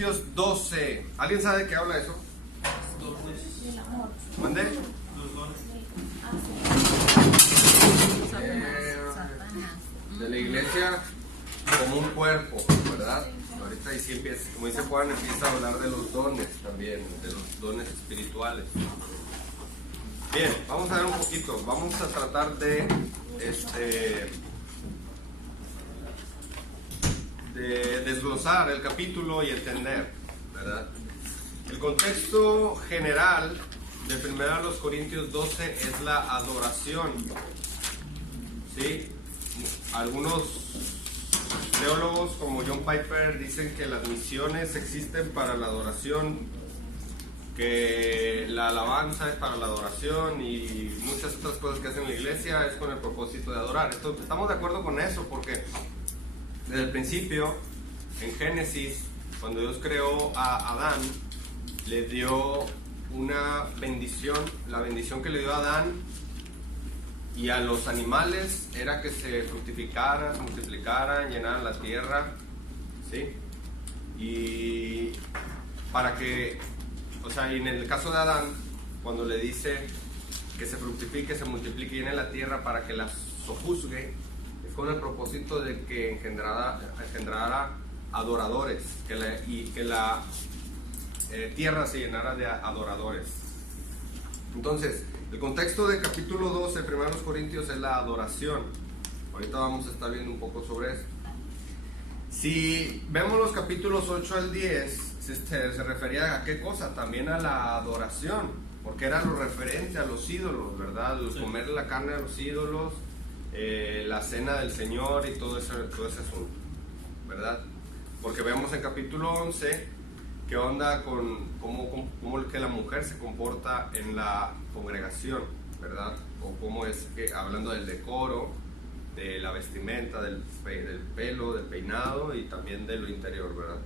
Corintios 12. ¿Alguien sabe de qué habla eso? El amor. ¿Mande? Los dones. De la iglesia como un cuerpo, ¿verdad? Ahorita ahí sí empieza, como dice Juan, empieza a hablar de los dones también, de los dones espirituales. Bien, vamos a ver un poquito, vamos a tratar de desglosar el capítulo y entender, ¿verdad? El contexto general de 1 Corintios 12 es la adoración, ¿sí? Algunos teólogos como John Piper dicen que las misiones existen para la adoración, que la alabanza es para la adoración y muchas otras cosas que hacen la iglesia es con el propósito de adorar. Estamos de acuerdo con eso porque desde el principio, en Génesis, cuando Dios creó a Adán, le dio una bendición. La bendición que le dio a Adán y a los animales era que se fructificaran, se multiplicaran, llenaran la tierra, ¿sí? Y para que, o sea, y en el caso de Adán, cuando le dice que se fructifique, se multiplique y llene la tierra para que la sojuzgue, es con el propósito de que engendrara adoradores, y que la tierra se llenara de adoradores. Entonces, el contexto del capítulo 12 de 1 Corintios es la adoración. Ahorita vamos a estar viendo un poco sobre eso. Si vemos los capítulos 8 al 10, se refería a qué cosa, también a la adoración, porque era lo referente a los ídolos, ¿verdad? El comer la carne a los ídolos, la cena del Señor y todo ese asunto, ¿verdad? Porque vemos en capítulo 11 qué onda con cómo que la mujer se comporta en la congregación, ¿verdad? O cómo es que, hablando del decoro, de la vestimenta, del pelo, del peinado y también de lo interior, ¿verdad?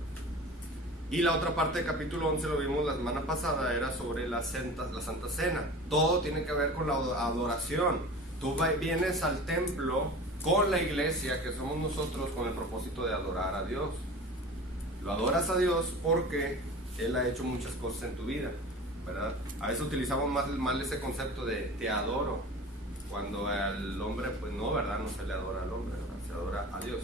Y la otra parte del capítulo 11 lo vimos la semana pasada, era sobre la Santa Cena. Todo tiene que ver con la adoración. Tú vienes al templo con la iglesia, que somos nosotros, con el propósito de adorar a Dios. Lo adoras a Dios porque Él ha hecho muchas cosas en tu vida, ¿verdad? A veces utilizamos mal ese concepto de te adoro, cuando al hombre, pues no, ¿verdad? No se le adora al hombre, ¿verdad? Se adora a Dios.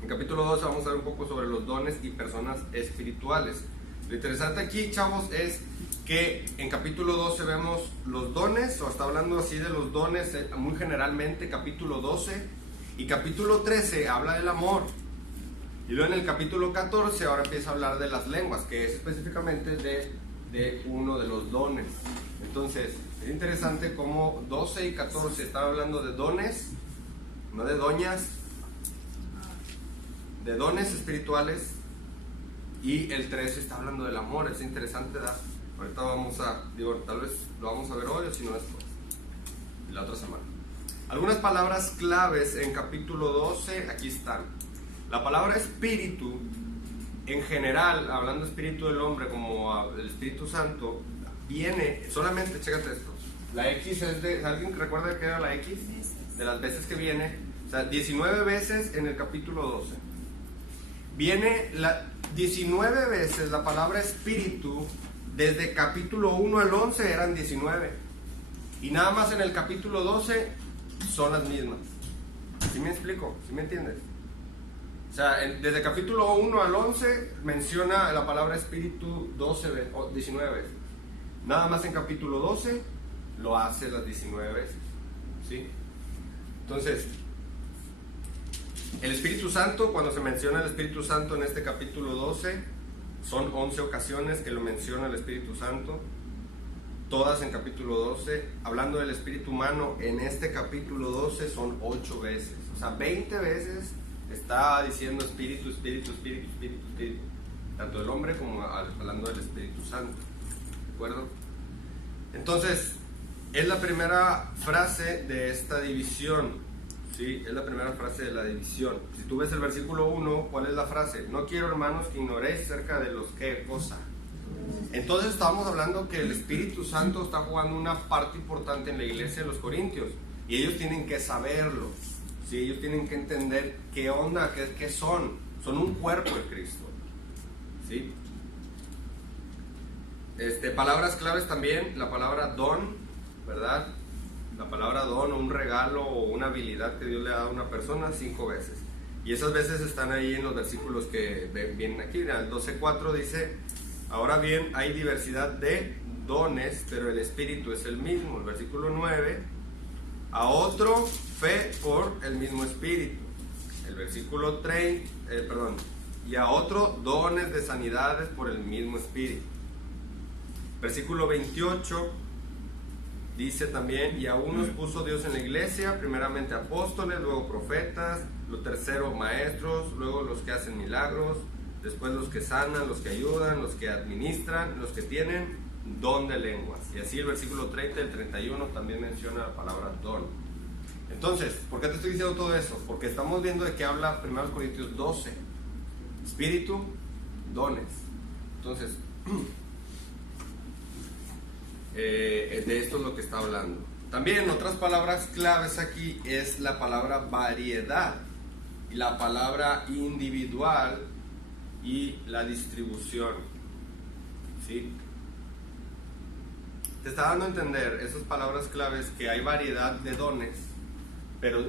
En capítulo 12 vamos a ver un poco sobre los dones y personas espirituales. Lo interesante aquí, chavos, es que en capítulo 12 vemos los dones, o está hablando así de los dones muy generalmente, capítulo 12, y capítulo 13 habla del amor. Y luego en el capítulo 14 ahora empieza a hablar de las lenguas, que es específicamente de uno de los dones. Entonces, es interesante cómo 12 y 14 están hablando de dones, no de doñas, de dones espirituales, y el 13 está hablando del amor. Es interesante, ¿verdad? Ahorita tal vez lo vamos a ver hoy o si no después, la otra semana. Algunas palabras claves en capítulo 12, aquí están. La palabra espíritu, en general, hablando de espíritu del hombre como del Espíritu Santo, viene, solamente, chécate esto, la X es de, ¿alguien recuerda qué era la X? De las veces que viene, o sea, 19 veces en el capítulo 12. Viene 19 veces la palabra espíritu, desde capítulo 1 al 11 eran 19. Y nada más en el capítulo 12 son las mismas. ¿Sí me explico? ¿Sí me entiendes? O sea, desde capítulo 1 al 11 menciona la palabra espíritu 19 veces. Nada más en capítulo 12 lo hace las 19 veces. ¿Sí? Entonces, el Espíritu Santo, cuando se menciona el Espíritu Santo en este capítulo 12, son 11 ocasiones que lo menciona el Espíritu Santo. Todas en capítulo 12. Hablando del Espíritu humano, en este capítulo 12 son 8 veces. O sea, 20 veces está diciendo espíritu, espíritu, espíritu, espíritu, espíritu, tanto del hombre como hablando del Espíritu Santo, ¿de acuerdo? Entonces, es la primera frase de esta división, ¿sí? Es la primera frase de la división. Si tú ves el versículo 1, ¿cuál es la frase? No quiero, hermanos, que ignoréis acerca de los qué cosa. Entonces estamos hablando que el Espíritu Santo está jugando una parte importante en la iglesia de los Corintios, y ellos tienen que saberlo. Sí, ellos tienen que entender qué onda, qué son un cuerpo de Cristo, ¿sí? Palabras claves también, la palabra don, ¿verdad? La palabra don, un regalo o una habilidad que Dios le ha dado a una persona 5 veces. Y esas veces están ahí en los versículos que vienen aquí. En el 12:4 dice, ahora bien, hay diversidad de dones, pero el Espíritu es el mismo. El versículo 9, a otro fe por el mismo Espíritu. El versículo 3, y a otro dones de sanidades por el mismo Espíritu. Versículo 28 dice también, y a unos puso Dios en la iglesia, primeramente apóstoles, luego profetas, lo tercero maestros, luego los que hacen milagros, después los que sanan, los que ayudan, los que administran, los que tienen don de lenguas. Y así el versículo 30 y el 31 también menciona la palabra don. Entonces, ¿por qué te estoy diciendo todo eso? Porque estamos viendo de qué habla 1 Corintios 12. Espíritu, dones. Entonces, de esto es lo que está hablando. También otras palabras claves aquí es la palabra variedad, y la palabra individual y la distribución, ¿sí? Te está dando a entender esas palabras claves que hay variedad de dones, pero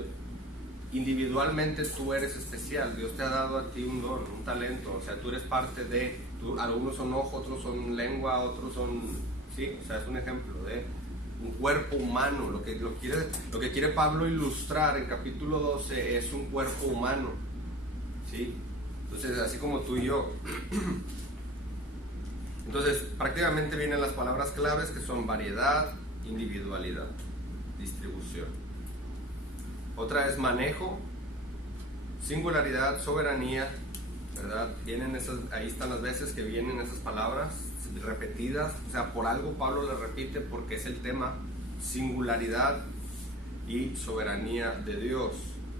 individualmente tú eres especial. Dios te ha dado a ti un don, un talento, o sea, tú eres parte de, algunos son ojo, otros son lengua, otros son, sí, o sea, es un ejemplo de un cuerpo humano. Lo que quiere Pablo ilustrar en capítulo 12 es un cuerpo humano, ¿sí? Entonces, así como tú y yo. Entonces, prácticamente vienen las palabras claves que son variedad, individualidad, distribución. Otra es manejo, singularidad, soberanía, ¿verdad? Ahí están las veces que vienen esas palabras repetidas, o sea, por algo Pablo las repite porque es el tema, singularidad y soberanía de Dios.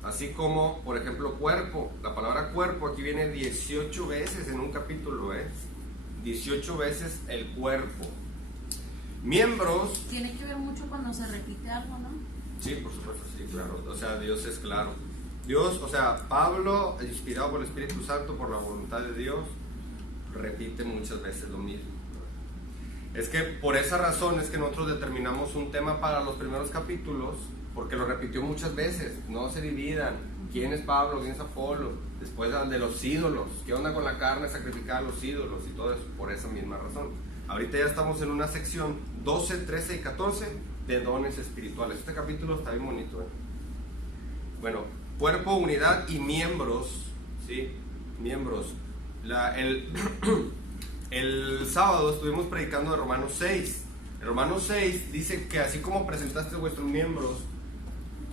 Así como, por ejemplo, cuerpo. La palabra cuerpo aquí viene 18 veces en un capítulo, 18 veces el cuerpo. Miembros. Tiene que ver mucho cuando se repite algo, ¿no? Sí, por supuesto, sí, claro. O sea, Dios es claro. Dios, o sea, Pablo, inspirado por el Espíritu Santo, por la voluntad de Dios, repite muchas veces lo mismo. Es que por esa razón es que nosotros determinamos un tema para los primeros capítulos, porque lo repitió muchas veces. No se dividan. ¿Quién es Pablo? ¿Quién es Apolo? Después de los ídolos. ¿Qué onda con la carne? Sacrificar a los ídolos y todo eso, por esa misma razón. Ahorita ya estamos en una sección 12, 13 y 14 de dones espirituales. Este capítulo está bien bonito, Bueno, cuerpo, unidad y miembros, ¿sí? Miembros. El sábado estuvimos predicando de Romanos 6. En Romanos 6 dice que así como presentaste vuestros miembros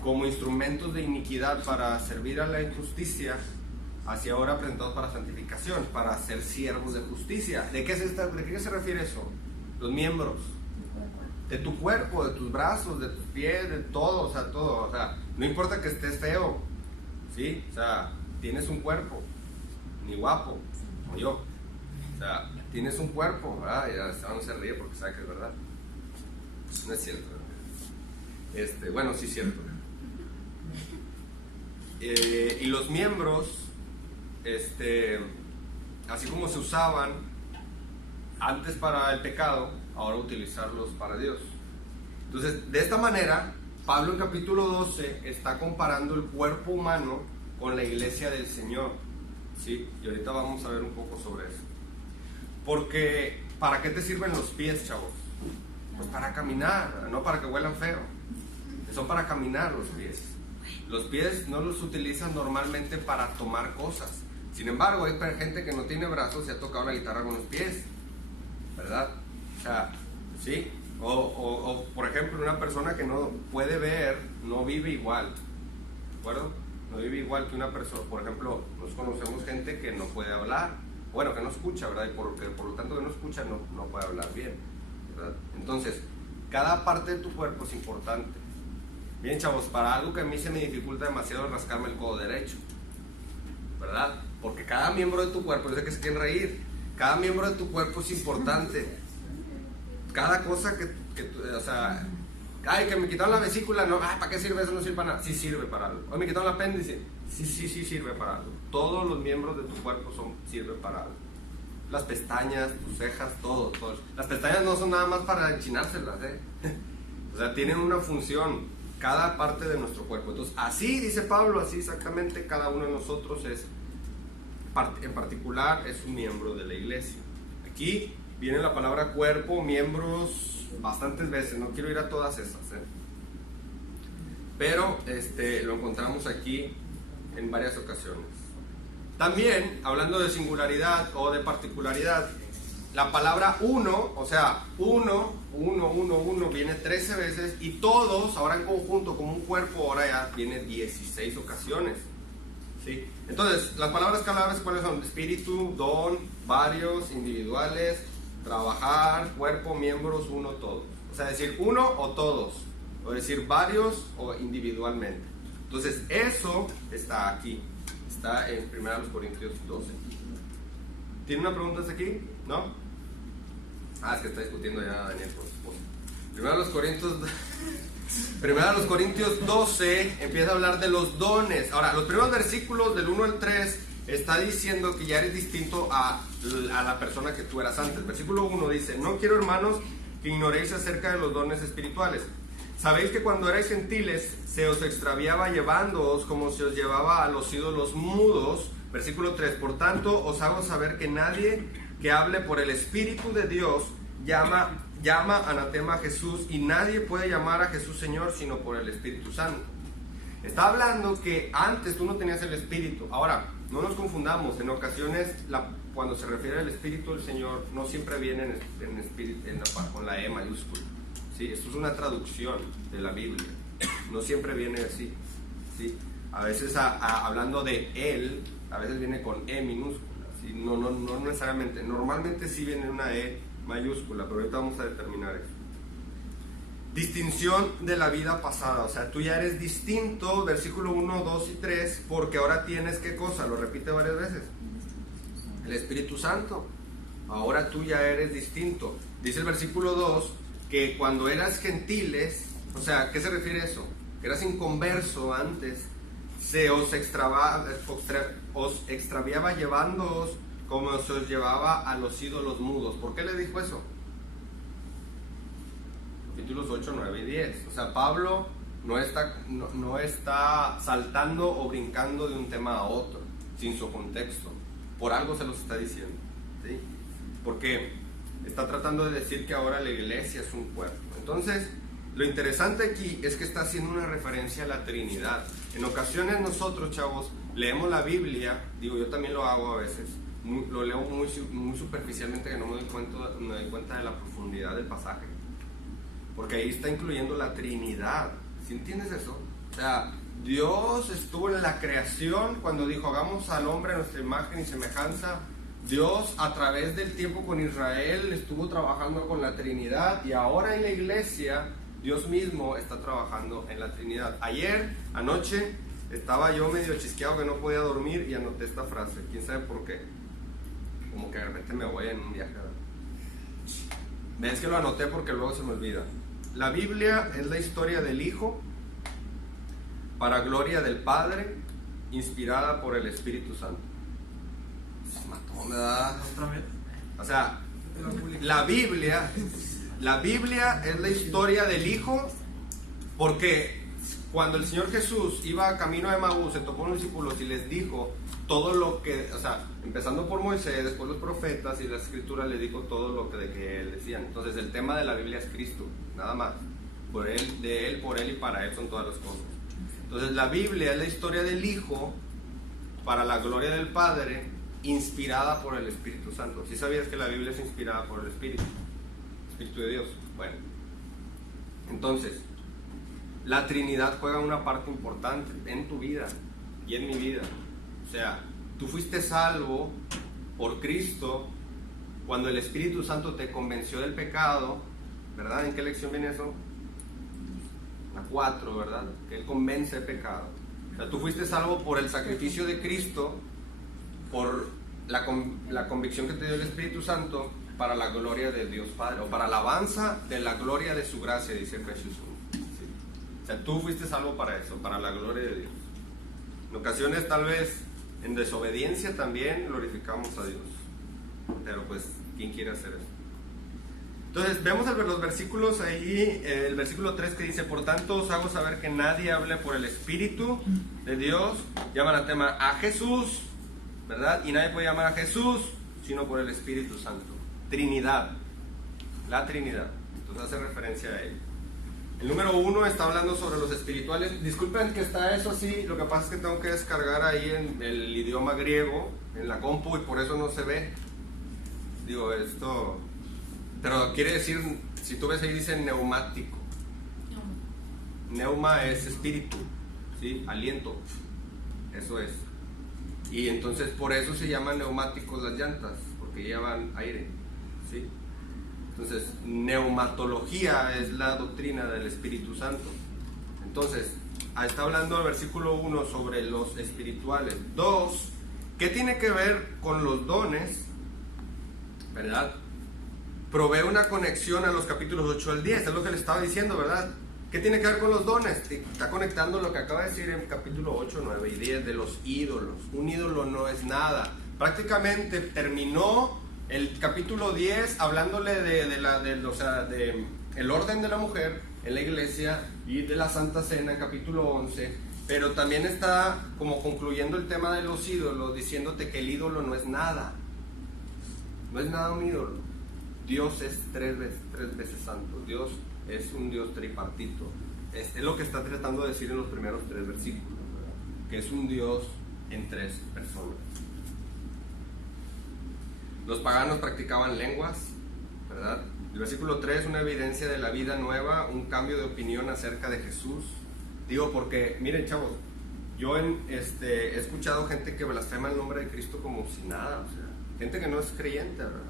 como instrumentos de iniquidad para servir a la injusticia, así ahora presentados para santificación, para ser siervos de justicia. ¿De qué se refiere eso? Los miembros. De tu cuerpo, de tus brazos, de tus pies, de todo, o sea, todo. O sea, no importa que estés feo, ¿sí? O sea, tienes un cuerpo, ni guapo, como yo. O sea, tienes un cuerpo, ¿verdad? Ya no se ríe porque sabe que es verdad. No es cierto, ¿verdad? Bueno, sí es cierto. Y los miembros, así como se usaban antes para el pecado, ahora utilizarlos para Dios. Entonces, de esta manera, Pablo en capítulo 12 está comparando el cuerpo humano con la iglesia del Señor, ¿sí? Y ahorita vamos a ver un poco sobre eso. Porque, ¿para qué te sirven los pies, chavos? Pues para caminar, no para que huelan feo. Son para caminar los pies. Los pies no los utilizan normalmente para tomar cosas. Sin embargo, hay gente que no tiene brazos y ha tocado la guitarra con los pies, ¿verdad? O sea, ¿sí? O por ejemplo, una persona que no puede ver, no vive igual, ¿de acuerdo? No vive igual que una persona. Por ejemplo, nos conocemos gente que no puede hablar, bueno, que no escucha, ¿verdad? Y por lo tanto que no escucha, no puede hablar bien, ¿verdad? Entonces, cada parte de tu cuerpo es importante. Bien, chavos, para algo que a mí se me dificulta demasiado es rascarme el codo derecho, ¿verdad? Porque cada miembro de tu cuerpo, yo sé que se quieren reír, cada miembro de tu cuerpo es importante. Cada cosa o sea, ay, que me quitaron la vesícula, no, ay, ¿para qué sirve eso? No sirve para nada. Sí sirve para algo. Hoy me quitaron el apéndice, sí sirve para algo. Todos los miembros de tu cuerpo sirven para algo. las pestañas, tus cejas, todo. Las pestañas no son nada más para enchinárselas, o sea, tienen una función, cada parte de nuestro cuerpo. Entonces, así dice Pablo, así exactamente cada uno de nosotros es, en particular, es un miembro de la iglesia. Aquí viene la palabra cuerpo, miembros, bastantes veces, no quiero ir a todas esas, pero lo encontramos aquí en varias ocasiones. También, hablando de singularidad o de particularidad, la palabra uno, o sea, uno, viene 13 veces, y todos, ahora en conjunto, como un cuerpo, ahora ya viene 16 ocasiones. ¿Sí? Entonces, las palabras claves, ¿cuáles son? Espíritu, don, varios, individuales, trabajar, cuerpo, miembros, uno, todos. O sea, decir uno o todos, o decir varios o individualmente. Entonces, eso está aquí. Está en 1 Corintios 12. ¿Tiene una pregunta hasta aquí? ¿No? Es que está discutiendo ya Daniel con su esposa. 1 Corintios 12 empieza a hablar de los dones. Ahora, los primeros versículos del 1 al 3 está diciendo que ya eres distinto a la persona que tú eras antes. Versículo 1 dice: no quiero, hermanos, que ignoréis acerca de los dones espirituales. Sabéis que cuando erais gentiles se os extraviaba llevándoos como se os llevaba a los ídolos mudos. Versículo 3: por tanto os hago saber que nadie que hable por el Espíritu de Dios llama anatema a Jesús, y nadie puede llamar a Jesús Señor sino por el Espíritu Santo. Está hablando que antes tú no tenías el Espíritu. Ahora, no nos confundamos, en ocasiones cuando se refiere al Espíritu del Señor no siempre viene con la E mayúscula. ¿Sí? Esto es una traducción de la Biblia, no siempre viene así, ¿sí? A veces hablando de Él, a veces viene con E minúscula, ¿sí? No necesariamente, normalmente sí viene una E mayúscula, pero ahorita vamos a determinar eso. Distinción de la vida pasada, o sea, tú ya eres distinto, versículo 1, 2 y 3, porque ahora tienes, ¿qué cosa? Lo repite varias veces, el Espíritu Santo. Ahora tú ya eres distinto. Dice el versículo 2 que cuando eras gentiles, o sea, ¿a qué se refiere eso? Que eras inconverso antes, se os extraviaba llevándoos como se os llevaba a los ídolos mudos. ¿Por qué le dijo eso? Capítulos 8, 9 y 10. O sea, Pablo no está saltando o brincando de un tema a otro, sin su contexto. Por algo se los está diciendo, ¿sí? Porque está tratando de decir que ahora la iglesia es un cuerpo. Entonces, lo interesante aquí es que está haciendo una referencia a la Trinidad. En ocasiones nosotros, chavos, leemos la Biblia, digo, yo también lo hago a veces, lo leo muy superficialmente, que no me doy cuenta de la profundidad del pasaje. Porque ahí está incluyendo la Trinidad. ¿Sí entiendes eso? O sea, Dios estuvo en la creación cuando dijo: hagamos al hombre a nuestra imagen y semejanza. Dios, a través del tiempo con Israel, estuvo trabajando con la Trinidad, y ahora en la iglesia Dios mismo está trabajando en la Trinidad. Anoche estaba yo medio chisqueado que no podía dormir y anoté esta frase. ¿Quién sabe por qué? Como que de repente me voy en un viaje. Ves que lo anoté porque luego se me olvida. La Biblia es la historia del Hijo para gloria del Padre, inspirada por el Espíritu Santo. Se mató, ¿verdad? O sea, la Biblia es la historia del Hijo, porque cuando el Señor Jesús iba camino a Emaús, se topó unos discípulos y les dijo todo lo que, o sea, empezando por Moisés, después los profetas y la Escritura, le dijo todo lo de que él decían. Entonces el tema de la Biblia es Cristo, nada más. Por él, de él, por él y para él son todas las cosas. Entonces la Biblia es la historia del Hijo para la gloria del Padre, inspirada por el Espíritu Santo. ¿Sí sabías que la Biblia es inspirada por el Espíritu de Dios? Bueno, entonces la Trinidad juega una parte importante en tu vida y en mi vida. O sea, tú fuiste salvo por Cristo cuando el Espíritu Santo te convenció del pecado, ¿verdad? ¿En qué lección viene eso? La 4, ¿verdad? Que Él convence el pecado. O sea, tú fuiste salvo por el sacrificio de Cristo, por la convicción que te dio el Espíritu Santo, para la gloria de Dios Padre, o para la alabanza de la gloria de su gracia, dice Efesios 1. ¿Sí? O sea, tú fuiste salvo para eso, para la gloria de Dios. En ocasiones, tal vez, en desobediencia también glorificamos a Dios. pero pues, ¿quién quiere hacer eso? Entonces, vemos los versículos ahí, el versículo 3 que dice: por tanto os hago saber que nadie hable por el Espíritu de Dios, llama al tema a Jesús, ¿verdad? Y nadie puede llamar a Jesús sino por el Espíritu Santo. Trinidad, la Trinidad. Entonces hace referencia a él. El número 1 está hablando sobre los espirituales. Disculpen que está eso así, lo que pasa es que tengo que descargar ahí en el idioma griego, en la compu, y por eso no se ve. Digo, esto... Pero quiere decir, si tú ves ahí dice neumático. Neuma es espíritu, ¿sí? Aliento. Eso es. Y entonces por eso se llaman neumáticos las llantas, porque llevan aire, ¿sí? Entonces, neumatología es la doctrina del Espíritu Santo. Entonces, está hablando el versículo 1 sobre los espirituales. 2, ¿qué tiene que ver con los dones? ¿Verdad? Provee una conexión a los capítulos 8 al 10, es lo que le estaba diciendo, ¿verdad? ¿Qué tiene que ver con los dones? Está conectando lo que acaba de decir en capítulo 8, 9 y 10 de los ídolos. Un ídolo no es nada. Prácticamente terminó el capítulo 10 hablándole de el orden de la mujer en la iglesia y de la Santa Cena en capítulo 11, pero también está como concluyendo el tema de los ídolos, diciéndote que el ídolo no es nada. No es nada un ídolo. Dios es tres veces santo. Dios es un Dios tripartito. Es lo que está tratando de decir en los primeros 3 versículos, ¿verdad? Que es un Dios en 3 personas. Los paganos practicaban lenguas, ¿verdad? El versículo 3, una evidencia de la vida nueva, un cambio de opinión acerca de Jesús. Digo porque, miren chavos, yo he escuchado gente que blasfema el nombre de Cristo como si nada, o sea, gente que no es creyente, ¿verdad?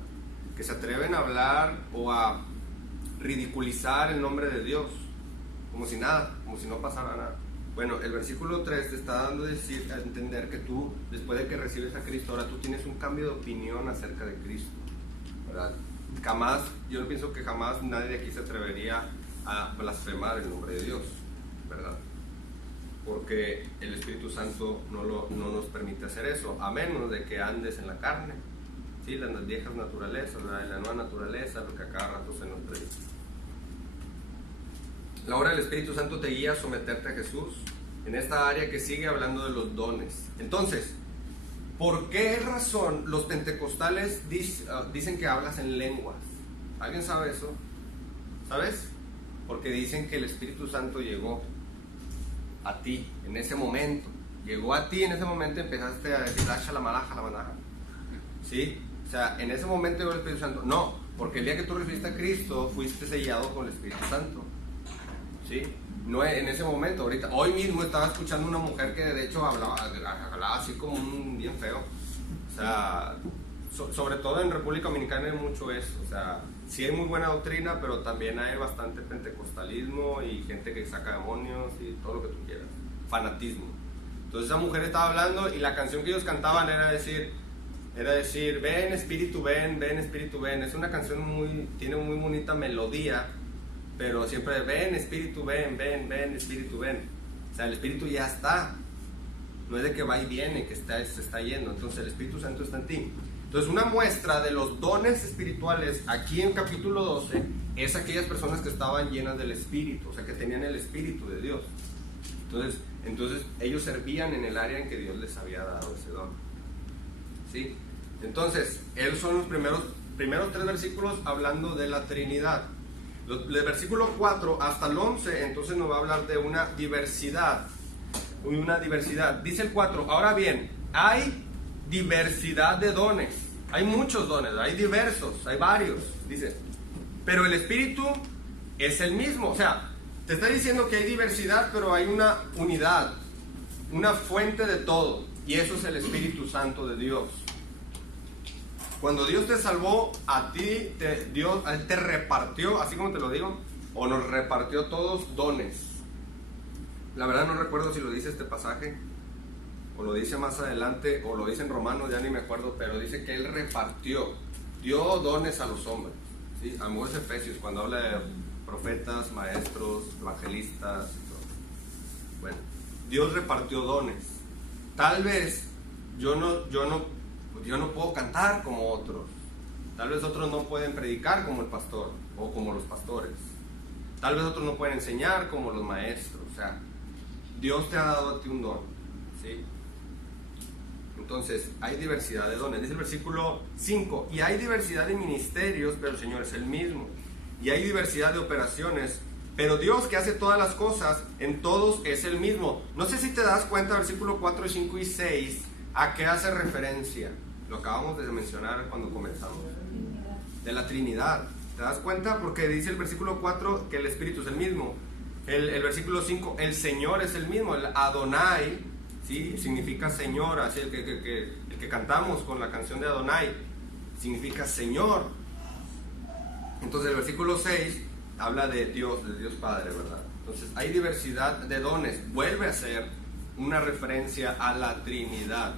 Que se atreven a hablar o a ridiculizar el nombre de Dios, como si nada, como si no pasara nada. Bueno, el versículo 3 te está dando a entender que tú, después de que recibes a Cristo, ahora tú tienes un cambio de opinión acerca de Cristo, ¿verdad? Jamás, yo pienso que jamás nadie de aquí se atrevería a blasfemar el nombre de Dios, ¿verdad? Porque el Espíritu Santo no nos permite hacer eso, a menos de que andes en la carne, ¿sí? Las viejas naturalezas, ¿verdad? La nueva naturaleza, lo que a cada rato se nos predica. La obra del Espíritu Santo te guía a someterte a Jesús en esta área que sigue hablando de los dones. Entonces, ¿por qué razón los pentecostales dicen que hablas en lenguas? ¿Alguien sabe eso? ¿Sabes? Porque dicen que el Espíritu Santo llegó a ti en ese momento. Llegó a ti en ese momento y empezaste a decir, la manaja. ¿Sí? O sea, en ese momento llegó el Espíritu Santo. No, porque el día que tú recibiste a Cristo, fuiste sellado con el Espíritu Santo. ¿Sí? No en ese momento, ahorita. Hoy mismo estaba escuchando una mujer que de hecho hablaba así como bien feo. O sea, sobre todo en República Dominicana hay mucho eso. O sea, sí hay muy buena doctrina, pero también hay bastante pentecostalismo y gente que saca demonios y todo lo que tú quieras. Fanatismo. Entonces esa mujer estaba hablando y la canción que ellos cantaban era decir, ven Espíritu, ven Espíritu, ven. Es una canción tiene muy bonita melodía, pero siempre ven Espíritu, ven Espíritu, ven. O sea, el Espíritu ya está. No es de que va y viene, que se está yendo. Entonces el Espíritu Santo está en ti. Entonces una muestra de los dones espirituales aquí en capítulo 12 es aquellas personas que estaban llenas del Espíritu, o sea, que tenían el Espíritu de Dios. Entonces ellos servían en el área en que Dios les había dado ese don. ¿Sí? Entonces, esos son los primeros 3 versículos hablando de la Trinidad. Del versículo 4 hasta el 11, entonces nos va a hablar de una diversidad. Dice el 4, ahora bien, hay diversidad de dones. Hay muchos dones, hay diversos, hay varios, dice. Pero el Espíritu es el mismo. O sea, te está diciendo que hay diversidad, pero hay una unidad, una fuente de todo. Y eso es el Espíritu Santo de Dios. Cuando Dios te salvó, a ti, Dios te repartió, así como te lo digo, o nos repartió todos dones. La verdad no recuerdo si lo dice este pasaje, o lo dice más adelante, o lo dice en Romanos, ya ni me acuerdo, pero dice que Él dio dones a los hombres. ¿Sí? A lo mejor es Efesios, cuando habla de profetas, maestros, evangelistas y todo. Bueno, Dios repartió dones. Tal vez yo no puedo cantar como otros, Tal vez otros no pueden predicar como el pastor o como los pastores. Tal vez otros no pueden enseñar como los maestros. O sea, Dios te ha dado a ti un don, ¿sí? Entonces, hay diversidad de dones. Dice el versículo 5, y hay diversidad de ministerios, pero el Señor es el mismo. Y hay diversidad de operaciones, pero Dios que hace todas las cosas, en todos es el mismo. No sé si te das cuenta, versículo 4, 5 y 6, ¿a qué hace referencia? Lo acabamos de mencionar cuando comenzamos. De la Trinidad. ¿Te das cuenta? Porque dice el versículo 4 que el Espíritu es el mismo. El versículo 5, el Señor es el mismo. El Adonai, ¿sí? Significa Señor. Así el que cantamos con la canción de Adonai significa Señor. Entonces el versículo 6 habla de Dios Padre, ¿verdad? Entonces hay diversidad de dones. Vuelve a ser una referencia a la Trinidad.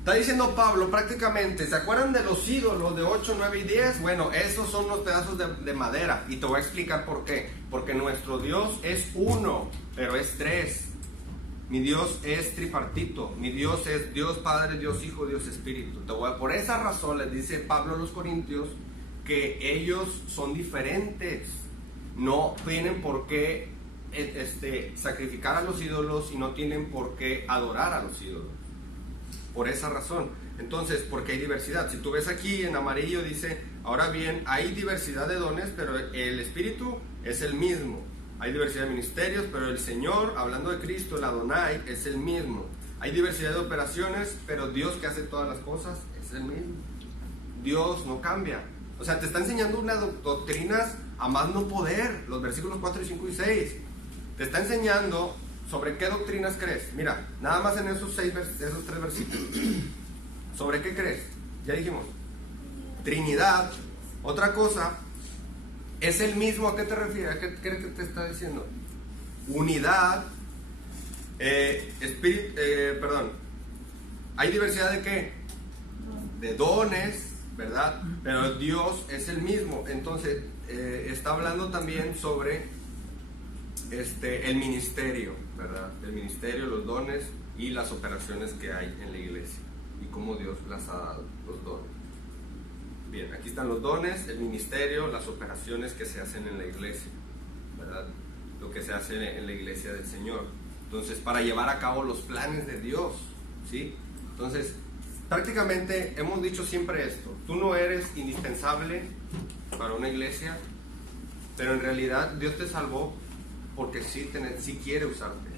Está diciendo Pablo prácticamente, ¿se acuerdan de los ídolos de 8, 9 y 10? Bueno, esos son los pedazos de madera, y te voy a explicar por qué. Porque nuestro Dios es uno, pero es tres. Mi Dios es tripartito. Mi Dios es Dios Padre, Dios Hijo, Dios Espíritu. Por esa razón les dice Pablo a los Corintios que ellos son diferentes. No tienen por qué sacrificar a los ídolos y no tienen por qué adorar a los ídolos. Por esa razón. Entonces, porque hay diversidad. Si tú ves aquí en amarillo dice, ahora bien, hay diversidad de dones, pero el Espíritu es el mismo. Hay diversidad de ministerios, pero el Señor, hablando de Cristo, el Adonai, es el mismo. Hay diversidad de operaciones, pero Dios que hace todas las cosas es el mismo. Dios no cambia. O sea, te está enseñando unas doctrinas a más no poder. Los versículos 4, 5 y 6. Te está enseñando sobre qué doctrinas crees. Mira, nada más en esos 3 versículos. ¿Sobre qué crees? Ya dijimos. Trinidad. Otra cosa. ¿Es el mismo? ¿A qué te refieres? ¿A qué crees que te está diciendo? Unidad. ¿Hay diversidad de qué? De dones, ¿verdad? Pero Dios es el mismo. Entonces, está hablando también sobre el ministerio, ¿verdad? El ministerio, los dones y las operaciones que hay en la iglesia y cómo Dios las ha dado, los dones. Bien, aquí están los dones, el ministerio, las operaciones que se hacen en la iglesia, ¿verdad? Lo que se hace en la iglesia del Señor. Entonces, para llevar a cabo los planes de Dios, ¿sí? Entonces, prácticamente hemos dicho siempre esto: tú no eres indispensable para una iglesia, pero en realidad Dios te salvó porque sí quiere usarte.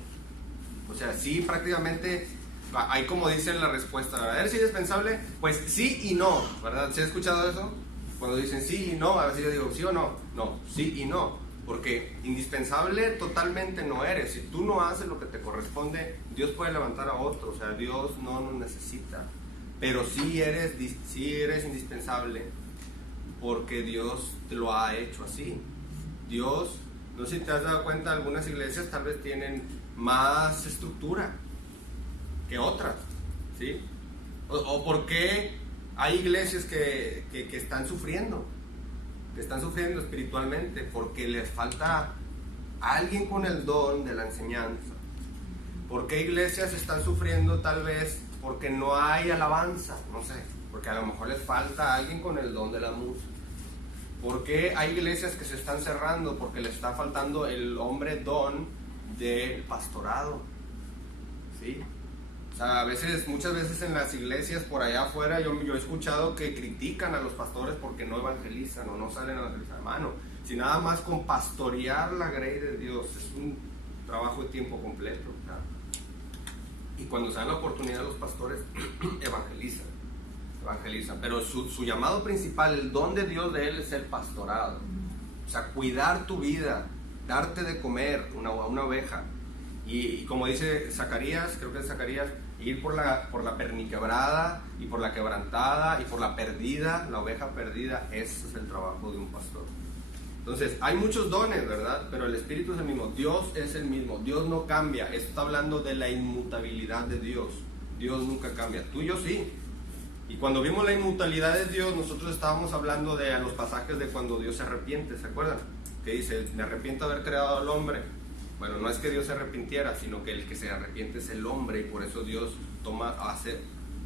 O sea, sí, prácticamente hay, como dicen la respuesta, ¿verdad? ¿Eres indispensable? Pues sí y no, ¿verdad? ¿Se ha escuchado eso? Cuando dicen sí y no, a veces yo digo sí o no. No, sí y no, porque indispensable totalmente no eres. Si tú no haces lo que te corresponde, Dios puede levantar a otro. O sea, Dios no nos necesita, pero sí eres indispensable porque Dios te lo ha hecho así. Dios, no sé si te has dado cuenta, algunas iglesias tal vez tienen más estructura que otras, ¿sí? O por qué hay iglesias que están sufriendo espiritualmente, porque les falta alguien con el don de la enseñanza. ¿Por qué iglesias están sufriendo? Tal vez porque no hay alabanza, no sé, porque a lo mejor les falta alguien con el don de la música. ¿Por qué hay iglesias que se están cerrando? Porque les está faltando el hombre don del pastorado, ¿sí? O sea, muchas veces en las iglesias por allá afuera yo he escuchado que critican a los pastores porque no evangelizan o no salen a evangelizar. Hermano, si nada más con pastorear la grey de Dios es un trabajo de tiempo completo, ¿verdad? Y cuando se dan la oportunidad los pastores evangelizan, pero su llamado principal, el don de Dios de él, es el pastorado. O sea, cuidar tu vida, darte de comer una oveja. Y como dice Zacarías, creo que es Zacarías, ir por la perniquebrada y por la quebrantada y por la perdida, la oveja perdida. Ese es el trabajo de un pastor. Entonces, hay muchos dones, ¿verdad? Pero el Espíritu es el mismo, Dios es el mismo, Dios no cambia. Esto está hablando de la inmutabilidad de Dios. Dios nunca cambia, tú y yo sí. Y cuando vimos la inmutabilidad de Dios, nosotros estábamos hablando de los pasajes de cuando Dios se arrepiente, ¿se acuerdan? Que dice, me arrepiento de haber creado al hombre. Bueno, no es que Dios se arrepintiera, sino que el que se arrepiente es el hombre, y por eso Dios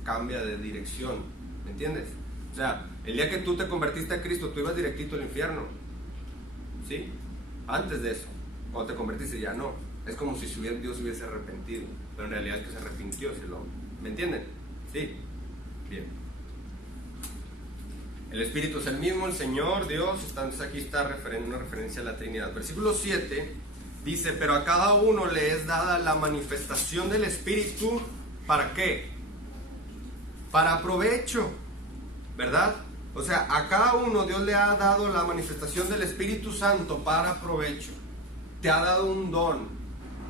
cambia de dirección, ¿me entiendes? O O sea, el día que tú te convertiste a Cristo, tú ibas directito al infierno. ¿Sí? Antes de eso, cuando te convertiste ya no. Es como si Dios hubiese arrepentido, pero en realidad es que se arrepintió ese hombre. ¿Me entienden? Sí. Bien. El Espíritu es el mismo, el Señor, Dios. Entonces aquí está una referencia a la Trinidad. Versículo 7 dice, pero a cada uno le es dada la manifestación del Espíritu. ¿Para qué? Para provecho, ¿verdad? O sea, a cada uno Dios le ha dado la manifestación del Espíritu Santo para provecho. Te ha dado un don.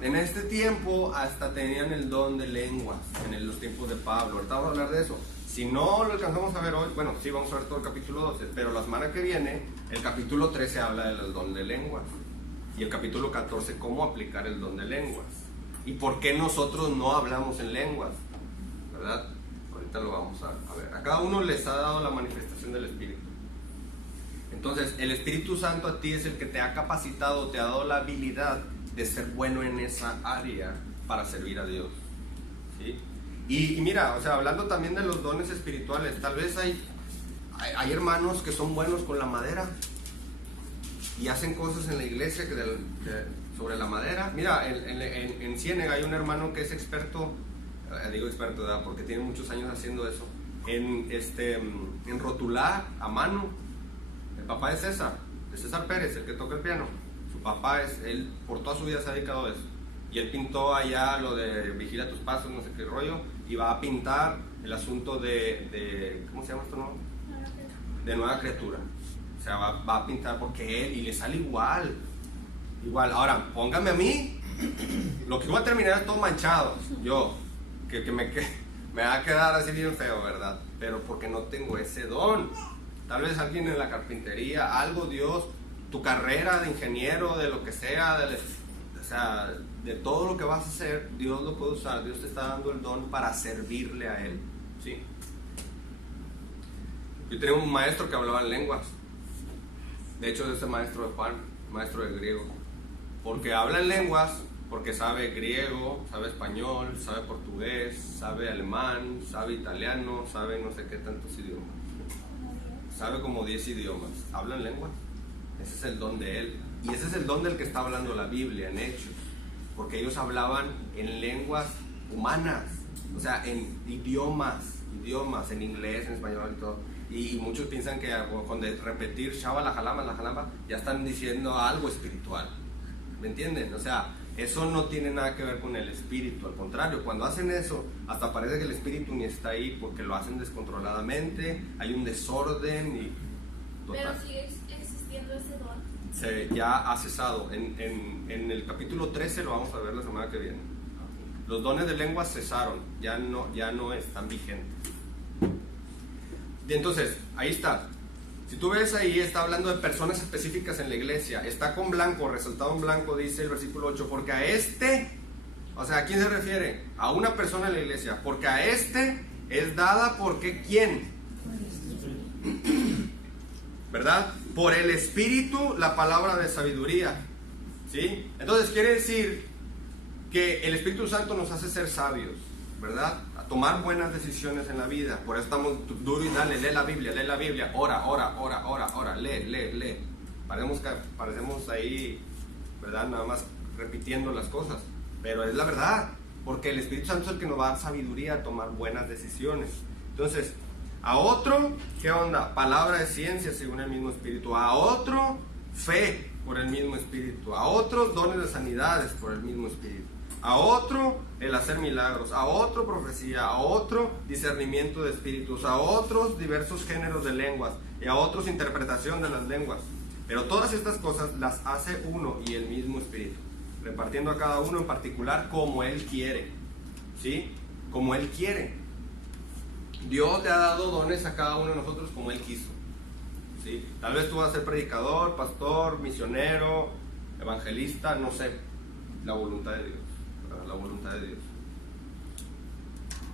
En este tiempo hasta tenían el don de lenguas, en los tiempos de Pablo. Ahorita vamos a hablar de eso. Si no lo alcanzamos a ver hoy, bueno, sí vamos a ver todo el capítulo 12, pero la semana que viene, el capítulo 13 habla del don de lenguas. Y el capítulo 14, cómo aplicar el don de lenguas. Y por qué nosotros no hablamos en lenguas, ¿verdad? Ahorita lo vamos a ver. A cada uno les ha dado la manifestación del Espíritu. Entonces, el Espíritu Santo a ti es el que te ha capacitado, te ha dado la habilidad de ser bueno en esa área para servir a Dios. ¿Sí? Y mira, o sea, hablando también de los dones espirituales, tal vez hay hermanos que son buenos con la madera y hacen cosas en la iglesia sobre la madera. Mira, en Ciénega hay un hermano que es experto, digo experto, ¿verdad? Porque tiene muchos años haciendo eso, en rotular a mano. El papá es César Pérez, el que toca el piano. Su papá él por toda su vida se ha dedicado a eso. Y él pintó allá lo de vigila tus pasos, no sé qué rollo, y va a pintar el asunto de ¿cómo se llama esto, no? De Nueva Criatura. O sea, va a pintar porque él, y le sale igual. Ahora, póngame a mí, lo que voy a terminar es todo manchado. Yo, que me va a quedar así bien feo, ¿verdad? Pero porque no tengo ese don. Tal vez alguien en la carpintería, algo Dios, tu carrera de ingeniero, de lo que sea, o sea, de todo lo que vas a hacer, Dios lo puede usar. Dios te está dando el don para servirle a Él, ¿sí? Yo tenía un maestro que hablaba en lenguas. De hecho, es el maestro de Juan, maestro de griego. Porque habla en lenguas, porque sabe griego, sabe español, sabe portugués, sabe alemán, sabe italiano, sabe no sé qué tantos idiomas. Sabe como 10 idiomas. Habla en lenguas. Ese es el don de él. Y ese es el don del que está hablando la Biblia en Hechos. Porque ellos hablaban en lenguas humanas. O sea, en idiomas, en inglés, en español y todo. Y muchos piensan que con repetir Shaba la jalama, ya están diciendo algo espiritual. ¿Me entienden? O sea, eso no tiene nada que ver con el espíritu. Al contrario, cuando hacen eso, hasta parece que el espíritu ni está ahí, porque lo hacen descontroladamente, hay un desorden y... Pero sigue existiendo ese don. Ya ha cesado. En el capítulo 13 lo vamos a ver la semana que viene. Los dones de lenguas cesaron, ya no están vigentes. Y entonces, ahí está. Si tú ves ahí, está hablando de personas específicas en la iglesia. Está con blanco, resaltado en blanco, dice el versículo 8. Porque a o sea, ¿a quién se refiere? A una persona en la iglesia. Porque a es dada, porque ¿quién? ¿Verdad? Por el Espíritu, la palabra de sabiduría. ¿Sí? Entonces quiere decir que el Espíritu Santo nos hace ser sabios, ¿verdad? A tomar buenas decisiones en la vida. Por eso estamos duro y dale, lee la Biblia, ora, lee. Parecemos ahí, ¿verdad? Nada más repitiendo las cosas. Pero es la verdad, porque el Espíritu Santo es el que nos va a dar sabiduría a tomar buenas decisiones. Entonces, a otro, ¿qué onda? Palabra de ciencia según el mismo Espíritu. A otro, fe por el mismo Espíritu. A otros, dones de sanidades por el mismo Espíritu. A otro, el hacer milagros. A otro, profecía. A otro, discernimiento de espíritus. A otros, diversos géneros de lenguas. Y a otros, interpretación de las lenguas. Pero todas estas cosas las hace uno y el mismo Espíritu, repartiendo a cada uno en particular como Él quiere. ¿Sí? Como Él quiere. Dios te ha dado dones a cada uno de nosotros como Él quiso. ¿Sí? Tal vez tú vas a ser predicador, pastor, misionero, evangelista, no sé. La voluntad de Dios. La voluntad de Dios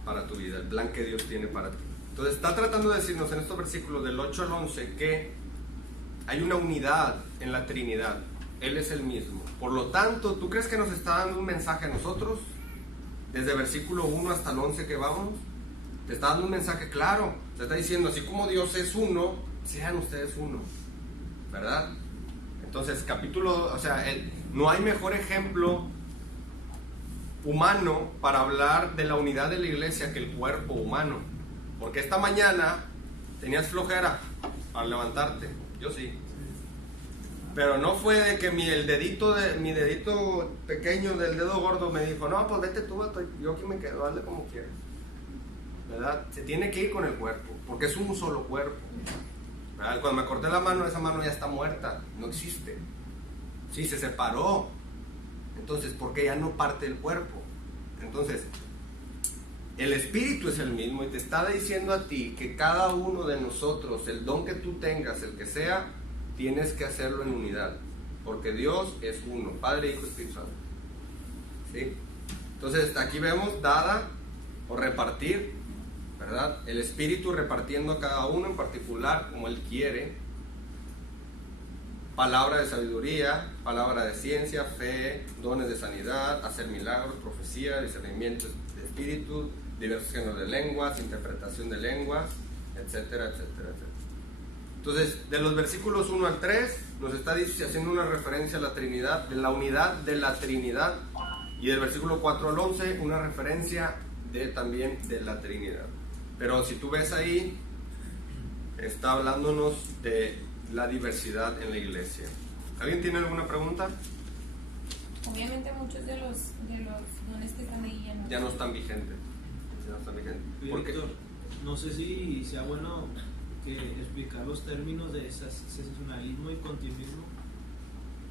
para tu vida, el plan que Dios tiene para ti. Entonces está tratando de decirnos en estos versículos del 8 al 11 que hay una unidad en la Trinidad. Él es el mismo. Por lo tanto, ¿tú crees que nos está dando un mensaje a nosotros? Desde versículo 1 hasta el 11 que vamos, te está dando un mensaje claro. Se está diciendo, así como Dios es uno, sean ustedes uno, ¿verdad? Entonces, no hay mejor ejemplo humano para hablar de la unidad de la iglesia que el cuerpo humano. Porque esta mañana tenías flojera al levantarte, yo sí. Pero no fue de que mi dedito pequeño del dedo gordo me dijo, no, pues vete tú, yo aquí me quedo, hazle como quieras, ¿verdad? Se tiene que ir con el cuerpo, porque es un solo cuerpo, ¿verdad? Cuando me corté la mano, esa mano ya está muerta, no existe. Sí, se separó. Entonces, porque ya no parte del cuerpo. Entonces, el espíritu es el mismo y te está diciendo a ti que cada uno de nosotros, el don que tú tengas, el que sea, tienes que hacerlo en unidad, porque Dios es uno, Padre, Hijo y Espíritu Santo. ¿Sí? Entonces, aquí vemos dada o repartir, ¿verdad? El espíritu repartiendo a cada uno en particular como Él quiere. Palabra de sabiduría, palabra de ciencia, fe, dones de sanidad, hacer milagros, profecía, discernimiento de espíritu, diversos géneros de lenguas, interpretación de lenguas, etcétera, etcétera, etcétera. Entonces, de los versículos 1 al 3, nos está haciendo una referencia a la Trinidad, de la unidad de la Trinidad, y del versículo 4 al 11, una referencia también de la Trinidad. Pero si tú ves ahí, está hablándonos de la diversidad en la iglesia. ¿Alguien tiene alguna pregunta? Obviamente muchos de los dones que están ahí ya no están vigentes. ¿Por qué? No sé si sea bueno que explicar los términos de sensacionalismo y continuismo.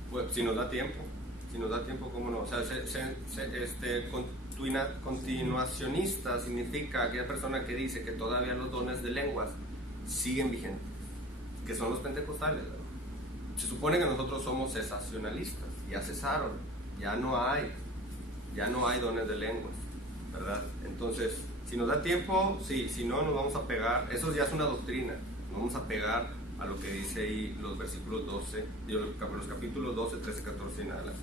Pues si nos da tiempo, cómo no. O sea, continuacionista significa aquella persona que dice que todavía los dones de lenguas siguen vigentes, que son los pentecostales, ¿verdad? Se supone que nosotros somos cesacionalistas, ya cesaron, ya no hay dones de lenguas, ¿verdad? Entonces, si nos da tiempo, sí, si no, nos vamos a pegar, eso ya es una doctrina, nos vamos a pegar a lo que dice ahí los versículos 12, los capítulos 12, 13, 14 y nada.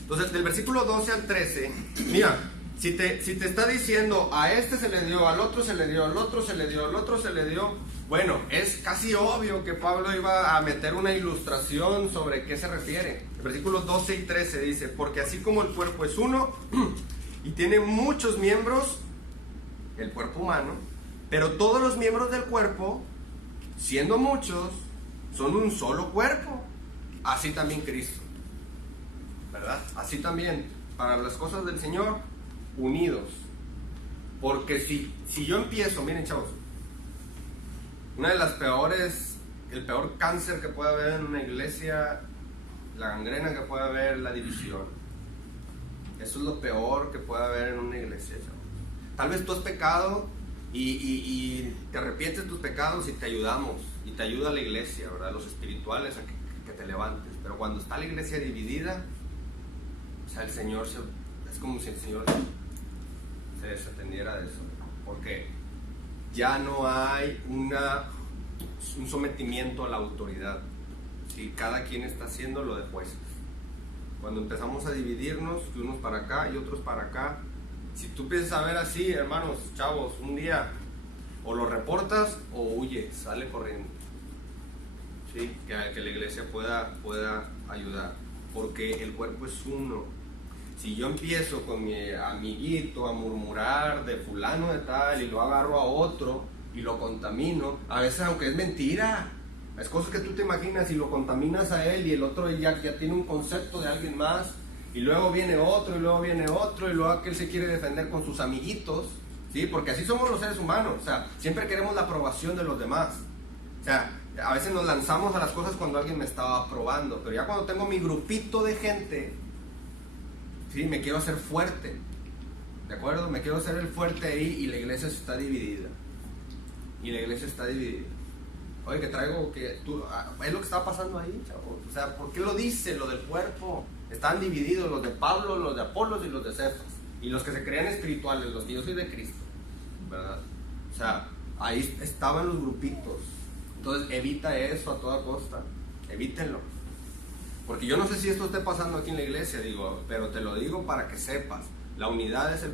Entonces, del versículo 12 al 13, mira, si te está diciendo, a este se le dio, al otro se le dio, al otro se le dio, al otro se le dio, bueno, es casi obvio que Pablo iba a meter una ilustración sobre qué se refiere. El versículo 12 y 13 dice, porque así como el cuerpo es uno y tiene muchos miembros, el cuerpo humano, pero todos los miembros del cuerpo, siendo muchos, son un solo cuerpo. Así también Cristo, ¿verdad? Así también, para las cosas del Señor, unidos. Porque si yo empiezo, miren chavos, una de las el peor cáncer que puede haber en una iglesia, la gangrena que puede haber, la división. Eso es lo peor que puede haber en una iglesia, chavos. Tal vez tú has pecado y te arrepientes de tus pecados y te ayudamos, y te ayuda la iglesia, ¿verdad? Los espirituales a que te levantes. Pero cuando está la iglesia dividida, o sea, el Señor es como si el Señor se desatendiera de eso, porque ya no hay un sometimiento a la autoridad. Si cada quien está haciendo lo de jueces. Cuando empezamos a dividirnos, unos para acá y otros para acá, si tú piensas a ver así, hermanos, chavos, un día o lo reportas o huye, sale corriendo. ¿Sí? Que la iglesia pueda ayudar, porque el cuerpo es uno. Si yo empiezo con mi amiguito a murmurar de fulano de tal y lo agarro a otro y lo contamino, a veces aunque es mentira, es cosas que tú te imaginas y lo contaminas a él y el otro ya tiene un concepto de alguien más, y luego viene otro y luego viene otro y luego aquel se quiere defender con sus amiguitos, ¿sí? Porque así somos los seres humanos, o sea, siempre queremos la aprobación de los demás. O sea, a veces nos lanzamos a las cosas cuando alguien me estaba aprobando, pero ya cuando tengo mi grupito de gente, sí, me quiero hacer fuerte, ¿de acuerdo? Me quiero hacer el fuerte ahí, y la iglesia está dividida. Oye, que traigo es lo que está pasando ahí, chavos. O sea, ¿por qué lo dice lo del cuerpo? Están divididos los de Pablo, los de Apolos y los de Cefas, y los que se creían espirituales, los que yo soy de Cristo, ¿verdad? O sea, ahí estaban los grupitos. Entonces evita eso a toda costa, evítenlo. Porque yo no sé si esto esté pasando aquí en la iglesia, pero te lo digo para que sepas, la unidad es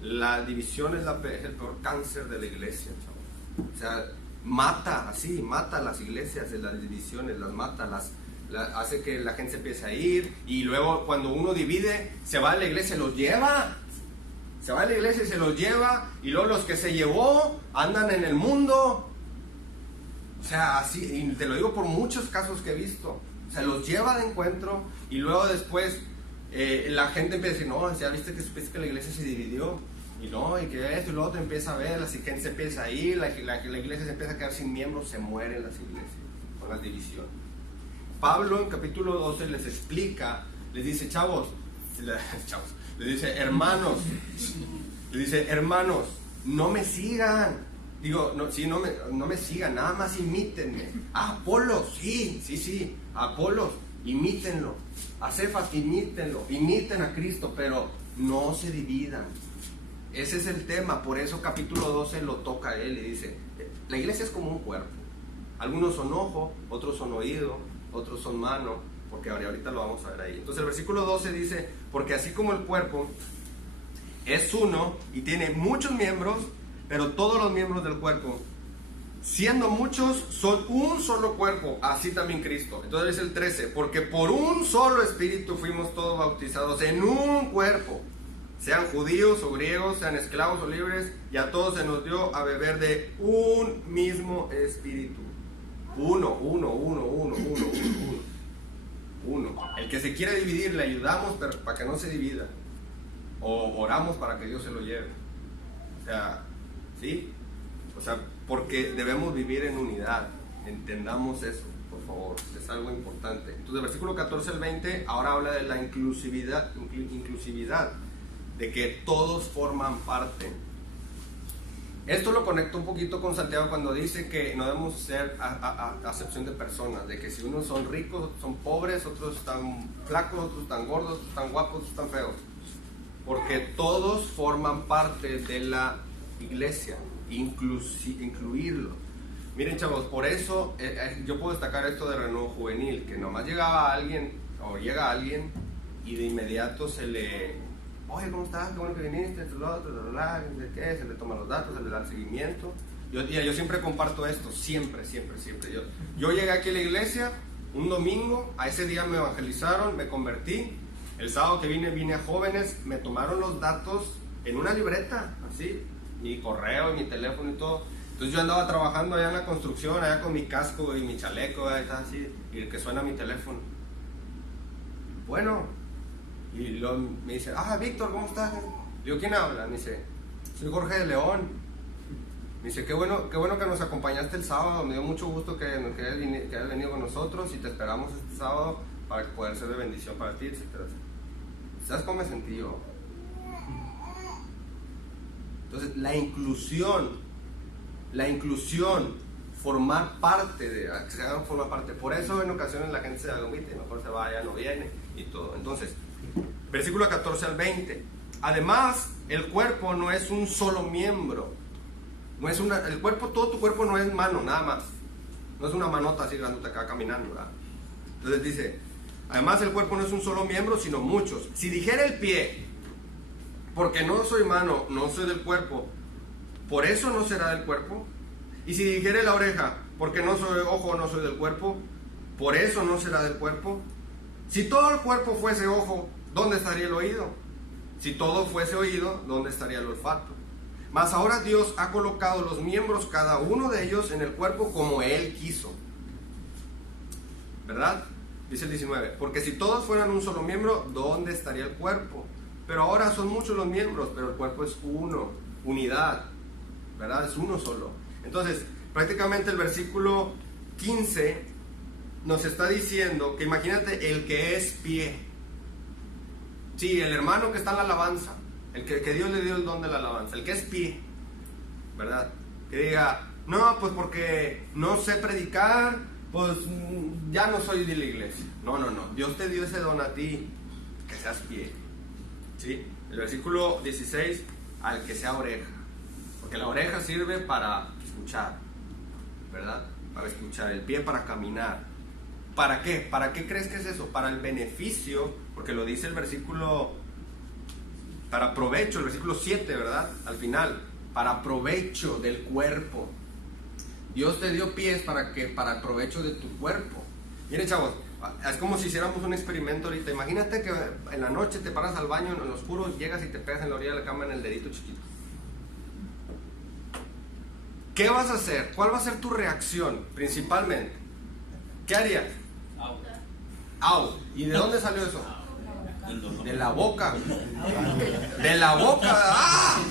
la división es el peor cáncer de la iglesia, chavos. O sea, mata las iglesias, las divisiones, las mata, hace que la gente se empiece a ir, y luego cuando uno divide, se va a la iglesia, los lleva. Se va a la iglesia y se los lleva, y luego los que se llevó andan en el mundo. O sea, así, y te lo digo por muchos casos que he visto. Se los lleva de encuentro, y luego después la gente empieza a decir, no, ya viste que la iglesia se dividió, y no, y que esto y lo otro, empieza a ver, la gente se empieza a ir, la iglesia se empieza a quedar sin miembros, se mueren las iglesias con las divisiones. Pablo en capítulo 12 les explica, les dice, les dice, hermanos, no me sigan. Digo, no me sigan, nada más imítenme. A Apolos, sí, a Apolos, imítenlo. A Cefas, imítenlo. Imiten a Cristo, pero no se dividan. Ese es el tema, por eso capítulo 12 lo toca él y dice, la iglesia es como un cuerpo. Algunos son ojo, otros son oído, otros son mano, porque ahorita lo vamos a ver ahí. Entonces el versículo 12 dice, porque así como el cuerpo es uno y tiene muchos miembros, pero todos los miembros del cuerpo, siendo muchos, son un solo cuerpo, así también Cristo. Entonces dice el 13, porque por un solo espíritu fuimos todos bautizados en un cuerpo, sean judíos o griegos, sean esclavos o libres, y a todos se nos dio a beber de un mismo espíritu. Uno. El que se quiere dividir, le ayudamos para que no se divida, o oramos para que Dios se lo lleve. O sea, ¿sí? O sea, porque debemos vivir en unidad. Entendamos eso, por favor, es algo importante. Entonces, versículo 14 al 20 ahora habla de la inclusividad, de que todos forman parte. Esto lo conecto un poquito con Santiago cuando dice que no debemos ser acepción de personas, de que si unos son ricos, otros son pobres, otros están flacos, otros están gordos, otros están guapos, otros están feos, porque todos forman parte de la iglesia, incluirlo. Miren, chavos, por eso yo puedo destacar esto de Renuevo Juvenil, que nomás llega alguien y de inmediato se le... Oye, ¿cómo estás? Qué bueno que viniste, se le toma los datos, se le da el seguimiento. Yo siempre comparto esto, siempre. Yo llegué aquí a la iglesia un domingo, a ese día me evangelizaron, me convertí. El sábado que vine a jóvenes, me tomaron los datos en una libreta, así, mi correo, mi teléfono y todo. Entonces yo andaba trabajando allá en la construcción, allá con mi casco y mi chaleco, así, y el que suena mi teléfono. Bueno. Y luego me dice, Víctor, ¿cómo estás? Le digo, ¿quién habla? Me dice, soy Jorge de León. Me dice, qué bueno que nos acompañaste el sábado, me dio mucho gusto que hayas venido con nosotros y te esperamos este sábado para poder ser de bendición para ti, etc. ¿Sabes cómo me sentí yo? Entonces, la inclusión, formar parte que se hagan formar parte. Por eso en ocasiones la gente se agomita y mejor se vaya, no viene y todo. Entonces, versículo 14 al 20. Además, el cuerpo no es un solo miembro. Todo tu cuerpo no es mano, nada más. No es una manota así grandota acá caminando, ¿verdad? Entonces dice, además el cuerpo no es un solo miembro, sino muchos. Si dijera el pie, porque no soy mano, no soy del cuerpo, por eso no será del cuerpo. Y si dijera la oreja, porque no soy ojo, no soy del cuerpo, por eso no será del cuerpo. Si todo el cuerpo fuese ojo, ¿dónde estaría el oído? Si todo fuese oído, ¿dónde estaría el olfato? Mas ahora Dios ha colocado los miembros, cada uno de ellos, en el cuerpo como Él quiso. ¿Verdad? Dice el 19, porque si todos fueran un solo miembro, ¿dónde estaría el cuerpo? Pero ahora son muchos los miembros, pero el cuerpo es uno, unidad, ¿verdad? Es uno solo. Entonces, prácticamente el versículo 15 nos está diciendo que imagínate el que es pie. Sí, el hermano que está en la alabanza, el que Dios le dio el don de la alabanza, el que es pie, ¿verdad? Que diga, no, pues porque no sé predicar, pues ya no soy de la iglesia. No, Dios te dio ese don a ti, que seas pie. ¿Sí? El versículo 16, al que sea oreja, porque la oreja sirve para escuchar, ¿verdad? Para escuchar, el pie para caminar. ¿Para qué? ¿Para qué crees que es eso? Para el beneficio, porque lo dice el versículo, para provecho, el versículo 7, ¿verdad? Al final, para provecho del cuerpo. Dios te dio pies para el provecho de tu cuerpo. Miren, chavos, es como si hiciéramos un experimento ahorita. Imagínate que en la noche te paras al baño en lo oscuro, llegas y te pegas en la orilla de la cama en el dedito chiquito. ¿Qué vas a hacer? ¿Cuál va a ser tu reacción principalmente? ¿Qué harías? Au. ¿Y de dónde salió eso? De la boca. De la boca. ¡Ah!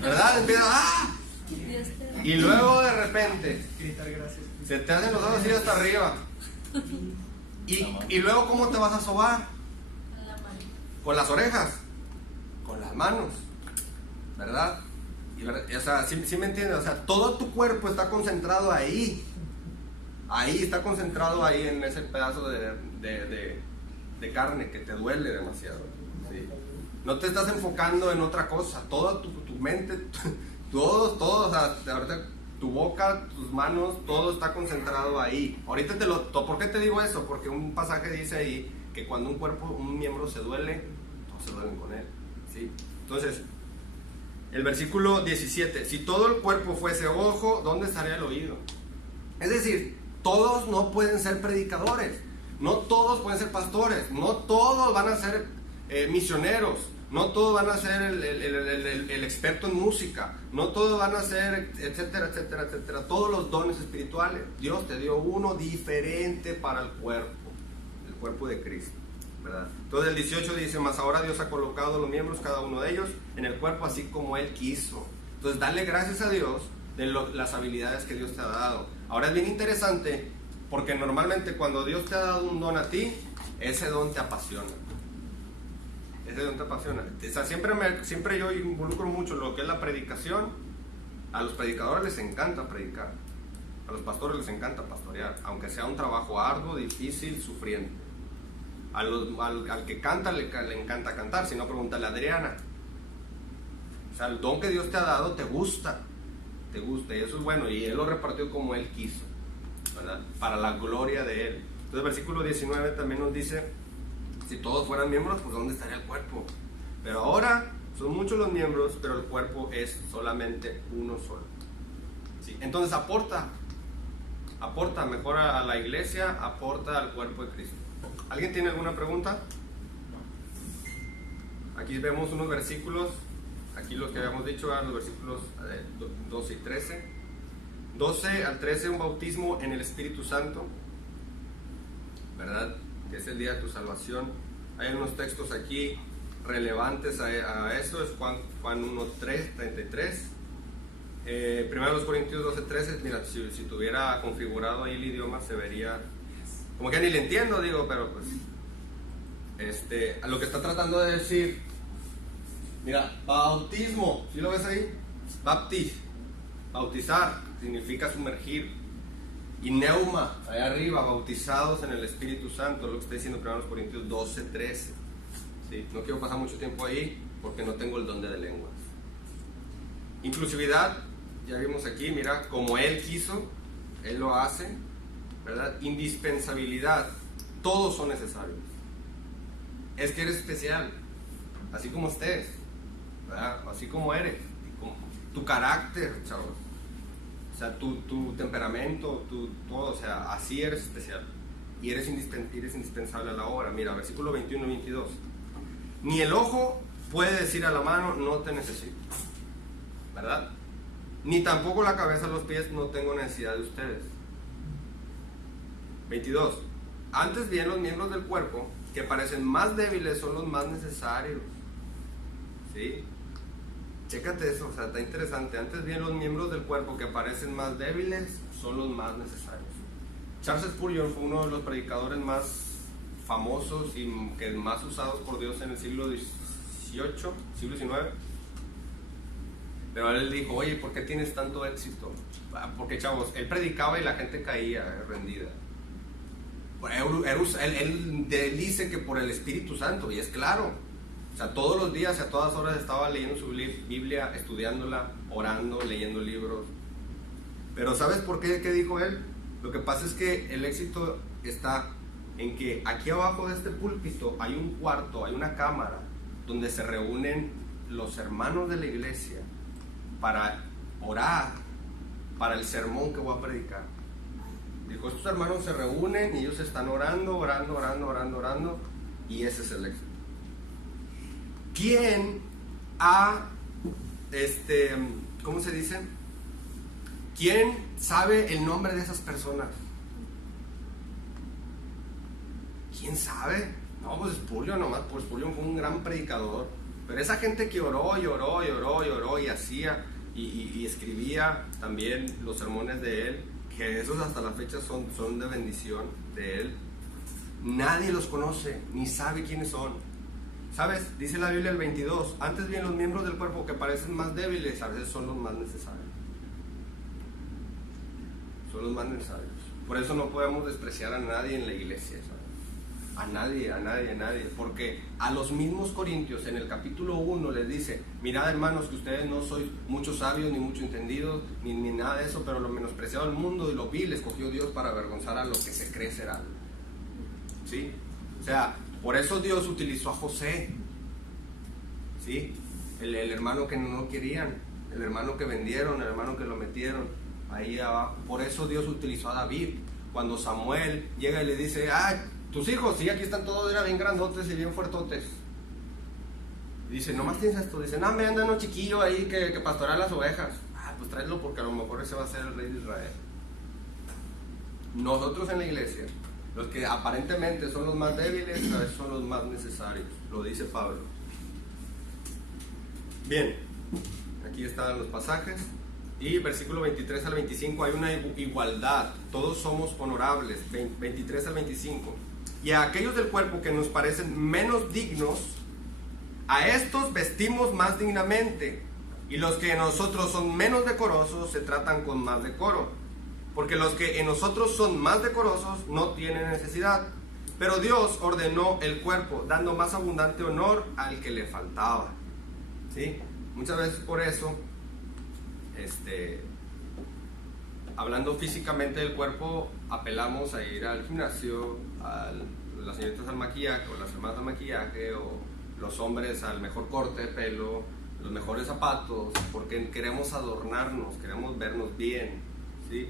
¿Verdad? Empieza ¡ah! Y luego de repente se te hacen los dedos así hasta arriba. Y luego, ¿cómo te vas a sobar? Con las orejas, con las manos, ¿verdad? O sea, ¿sí me entiendes? O sea, todo tu cuerpo está concentrado ahí. Ahí está concentrado ahí en ese pedazo de carne que te duele demasiado, ¿sí? No te estás enfocando en otra cosa. Toda tu mente, todo, o sea, ahorita tu boca, tus manos, todo está concentrado ahí. Ahorita ¿por qué te digo eso? Porque un pasaje dice ahí que cuando un miembro se duele, todos se duelen con él, ¿sí? Entonces, el versículo 17, si todo el cuerpo fuese ojo, ¿dónde estaría el oído? Es decir, todos no pueden ser predicadores, no todos pueden ser pastores, no todos van a ser misioneros, no todos van a ser el experto en música, no todos van a ser, etcétera, etcétera, etcétera. Todos los dones espirituales, Dios te dio uno diferente para el cuerpo de Cristo, ¿verdad? Entonces el 18 dice, mas ahora Dios ha colocado los miembros, cada uno de ellos, en el cuerpo así como Él quiso. Entonces dale gracias a Dios de las habilidades que Dios te ha dado. Ahora es bien interesante, porque normalmente cuando Dios te ha dado un don a ti, ese don te apasiona. Ese don te apasiona. O sea, siempre yo involucro mucho lo que es la predicación. A los predicadores les encanta predicar. A los pastores les encanta pastorear, aunque sea un trabajo arduo, difícil, sufriente. Al que canta le encanta cantar, si no pregúntale a Adriana. O sea, el don que Dios te ha dado te gusta, y eso es bueno, y Él lo repartió como Él quiso, ¿verdad? Para la gloria de Él. Entonces el versículo 19 también nos dice, si todos fueran miembros, pues ¿dónde estaría el cuerpo? Pero ahora son muchos los miembros, pero el cuerpo es solamente uno solo, ¿sí? Entonces aporta mejor a la iglesia, aporta al cuerpo de Cristo. ¿Alguien tiene alguna pregunta? Aquí vemos unos versículos, aquí lo que habíamos dicho eran los versículos 12 y 13. 12 al 13, un bautismo en el Espíritu Santo, ¿verdad? Que es el día de tu salvación. Hay unos textos aquí relevantes a eso, es Juan 1, 3, 33. Primero los Corintios 12, 13, mira, si tuviera configurado ahí el idioma se vería, como que ni le entiendo, digo, pero pues, a lo que está tratando de decir, mira, bautismo, ¿sí lo ves ahí? Bautizar, significa sumergir. Y neuma, allá arriba, bautizados en el Espíritu Santo, lo que está diciendo primero los Corintios 12, 13. ¿Sí? No quiero pasar mucho tiempo ahí, porque no tengo el don de lenguas. Inclusividad, ya vimos aquí, mira, como Él quiso, Él lo hace, ¿verdad? Indispensabilidad, todos son necesarios. Es que eres especial, así como estés, ¿verdad? Así como eres, tu carácter, chavos. O sea, tu temperamento, todo, o sea, así eres especial. Y eres indispensable a la obra. Mira, versículo 21 y 22. Ni el ojo puede decir a la mano, no te necesito, ¿verdad? Ni tampoco la cabeza a los pies, no tengo necesidad de ustedes. 22. Antes bien, los miembros del cuerpo que parecen más débiles son los más necesarios. ¿Sí? Chécate eso, o sea, está interesante. Antes bien, los miembros del cuerpo que parecen más débiles son los más necesarios. Charles Spurgeon fue uno de los predicadores más famosos y que más usados por Dios en el siglo XVIII, siglo XIX. Pero él dijo, oye, ¿por qué tienes tanto éxito? Porque, chavos, él predicaba y la gente caía rendida. Él dice que por el Espíritu Santo, y es claro. O sea, todos los días y a todas horas estaba leyendo su Biblia, estudiándola, orando, leyendo libros. Pero ¿sabes por qué? ¿Qué dijo él? Lo que pasa es que el éxito está en que aquí abajo de este púlpito hay un cuarto, hay una cámara donde se reúnen los hermanos de la iglesia para orar para el sermón que voy a predicar. Dijo, estos hermanos se reúnen y ellos están orando, y ese es el éxito. ¿Quién ha, ¿cómo se dice? ¿Quién sabe el nombre de esas personas? ¿Quién sabe? No, pues Spurgeon nomás, pues Spurgeon fue un gran predicador. Pero esa gente que oró y hacía y escribía también los sermones de él, que esos hasta la fecha son de bendición de él, nadie los conoce ni sabe quiénes son. ¿Sabes? Dice la Biblia el 22, antes bien los miembros del cuerpo que parecen más débiles a veces son los más necesarios. Son los más necesarios. Por eso no podemos despreciar a nadie en la iglesia, ¿sabes? A nadie, porque a los mismos corintios en el capítulo 1 les dice, mirad hermanos que ustedes no sois muchos sabios ni mucho entendidos ni nada de eso, pero lo menospreciado del mundo y lo vil escogió Dios para avergonzar a lo que se cree ser algo. ¿Sí? O sea, por eso Dios utilizó a José, ¿sí? El hermano que no querían, el hermano que vendieron, el hermano que lo metieron ahí abajo. Por eso Dios utilizó a David. Cuando Samuel llega y le dice, tus hijos, sí, aquí están todos, eran bien grandotes y bien fuertotes. Y dice, nomás tienes esto. Dice, no, me anda uno chiquillo ahí que pastorea las ovejas. Pues tráelo porque a lo mejor ese va a ser el rey de Israel. Nosotros en la iglesia, los que aparentemente son los más débiles, a veces son los más necesarios. Lo dice Pablo. Bien, aquí están los pasajes. Y versículo 23 al 25 hay una igualdad. Todos somos honorables. 23 al 25. Y a aquellos del cuerpo que nos parecen menos dignos, a estos vestimos más dignamente. Y los que en nosotros son menos decorosos se tratan con más decoro. Porque los que en nosotros son más decorosos no tienen necesidad. Pero Dios ordenó el cuerpo, dando más abundante honor al que le faltaba. ¿Sí? Muchas veces por eso, hablando físicamente del cuerpo, apelamos a ir al gimnasio, las señoritas al maquillaje, o las hermanas al maquillaje, o los hombres al mejor corte de pelo, los mejores zapatos, porque queremos adornarnos, queremos vernos bien, ¿sí?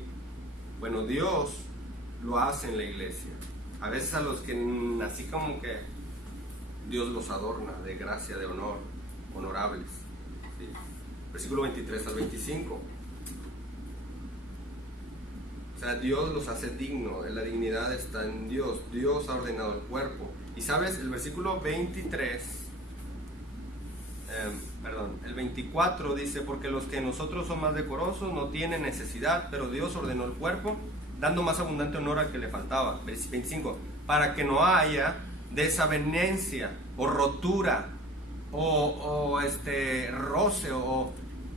Bueno, Dios lo hace en la iglesia. A veces a los que así como que Dios los adorna de gracia, de honor, honorables, ¿sí? Versículo 23 al 25. O sea, Dios los hace dignos, la dignidad está en Dios. Dios ha ordenado el cuerpo. Y sabes, el versículo 23, el 24 dice, porque los que nosotros son más decorosos no tienen necesidad, pero Dios ordenó el cuerpo, dando más abundante honor al que le faltaba. 25, para que no haya desavenencia o rotura o roce o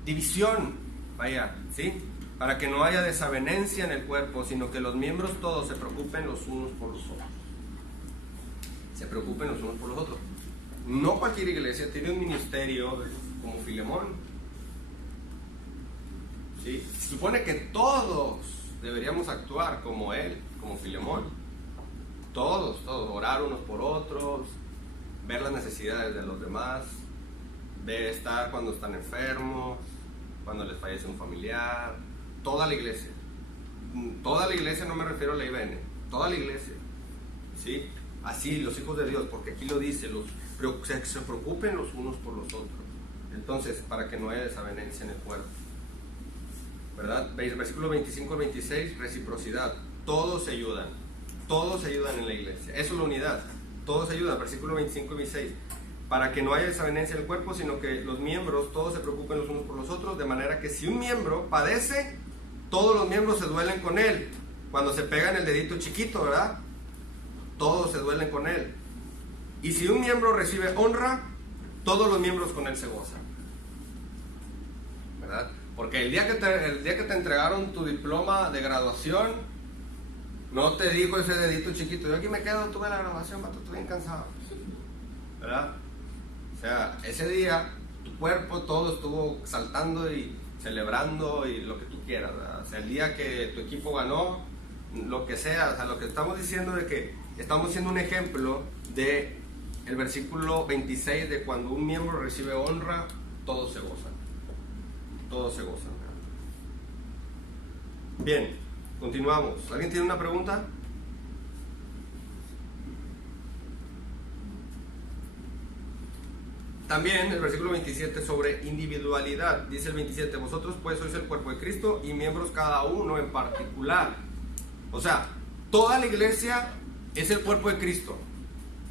división, vaya, ¿sí? Para que no haya desavenencia en el cuerpo, sino que los miembros todos se preocupen los unos por los otros. Se preocupen los unos por los otros. No cualquier iglesia tiene un ministerio como Filemón, ¿sí? Se supone que todos deberíamos actuar como él, como Filemón. Todos, orar unos por otros, ver las necesidades de los demás, de estar cuando están enfermos, cuando les fallece un familiar. Toda la iglesia, no me refiero a la IBN, toda la iglesia, ¿sí? Así, los hijos de Dios, porque aquí lo dice, se preocupen los unos por los otros. Entonces, para que no haya desavenencia en el cuerpo, ¿verdad? Versículo 25 al 26, reciprocidad. Todos se ayudan en la iglesia. Eso es la unidad, todos se ayudan. Versículo 25 y 26, para que no haya desavenencia en el cuerpo, sino que los miembros todos se preocupen los unos por los otros, de manera que si un miembro padece, todos los miembros se duelen con él. Cuando se pegan el dedito chiquito, ¿verdad? Todos se duelen con él. Y si un miembro recibe honra, todos los miembros con él se gozan, ¿verdad? Porque el día que te entregaron tu diploma de graduación, no te dijo ese dedito chiquito, yo aquí me quedo, tuve la graduación, vato, estoy bien cansado, ¿verdad? O sea, ese día tu cuerpo todo estuvo saltando y celebrando y lo que tú quieras, ¿verdad? O sea, el día que tu equipo ganó, lo que sea, o sea, lo que estamos diciendo de que estamos siendo un ejemplo de el versículo 26 de cuando un miembro recibe honra, todos se gozan, ¿verdad? Bien, continuamos. ¿Alguien tiene una pregunta? También el versículo 27 sobre individualidad. Dice el 27, vosotros pues sois el cuerpo de Cristo y miembros cada uno en particular. O sea, toda la iglesia es el cuerpo de Cristo.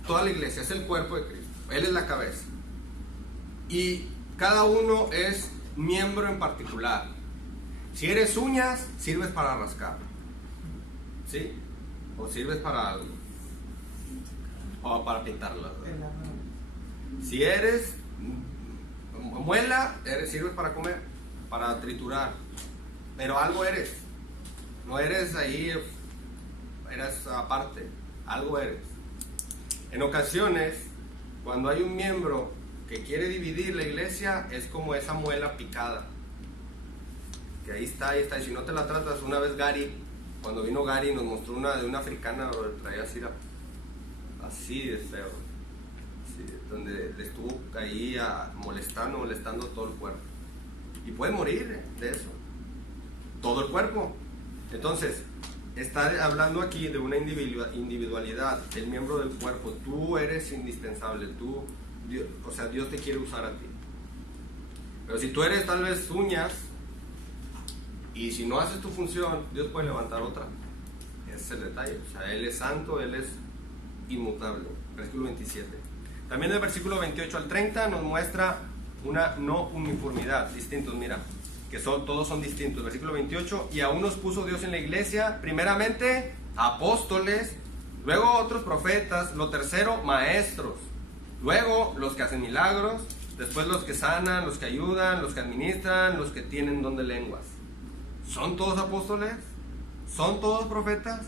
Toda la iglesia es el cuerpo de Cristo. Él es la cabeza. Y cada uno es miembro en particular. Si eres uñas, sirves para rascar, ¿sí? O sirves para algo, o para pintarlas, ¿no? Si eres muela, sirves para comer, para triturar. Pero algo eres. No eres ahí, eres aparte. Algo eres. En ocasiones, cuando hay un miembro que quiere dividir la iglesia, es como esa muela picada. Que ahí está. Y si no te la tratas, una vez cuando vino Gary, nos mostró una de una africana, traía así de feo. Sí, donde le estuvo ahí molestando todo el cuerpo. Y puede morir de eso. Todo el cuerpo. Entonces, está hablando aquí de una individualidad, el miembro del cuerpo. Tú eres indispensable, Dios te quiere usar a ti. Pero si tú eres tal vez uñas, y si no haces tu función, Dios puede levantar otra. Ese es el detalle. O sea, Él es santo, Él es inmutable. Versículo 27. También del versículo 28 al 30 nos muestra una no uniformidad, distintos, mira, que todos son distintos. Versículo 28, y a unos puso Dios en la iglesia, primeramente apóstoles, luego otros profetas, lo tercero maestros, luego los que hacen milagros, después los que sanan, los que ayudan, los que administran, los que tienen don de lenguas. ¿Son todos apóstoles? ¿Son todos profetas?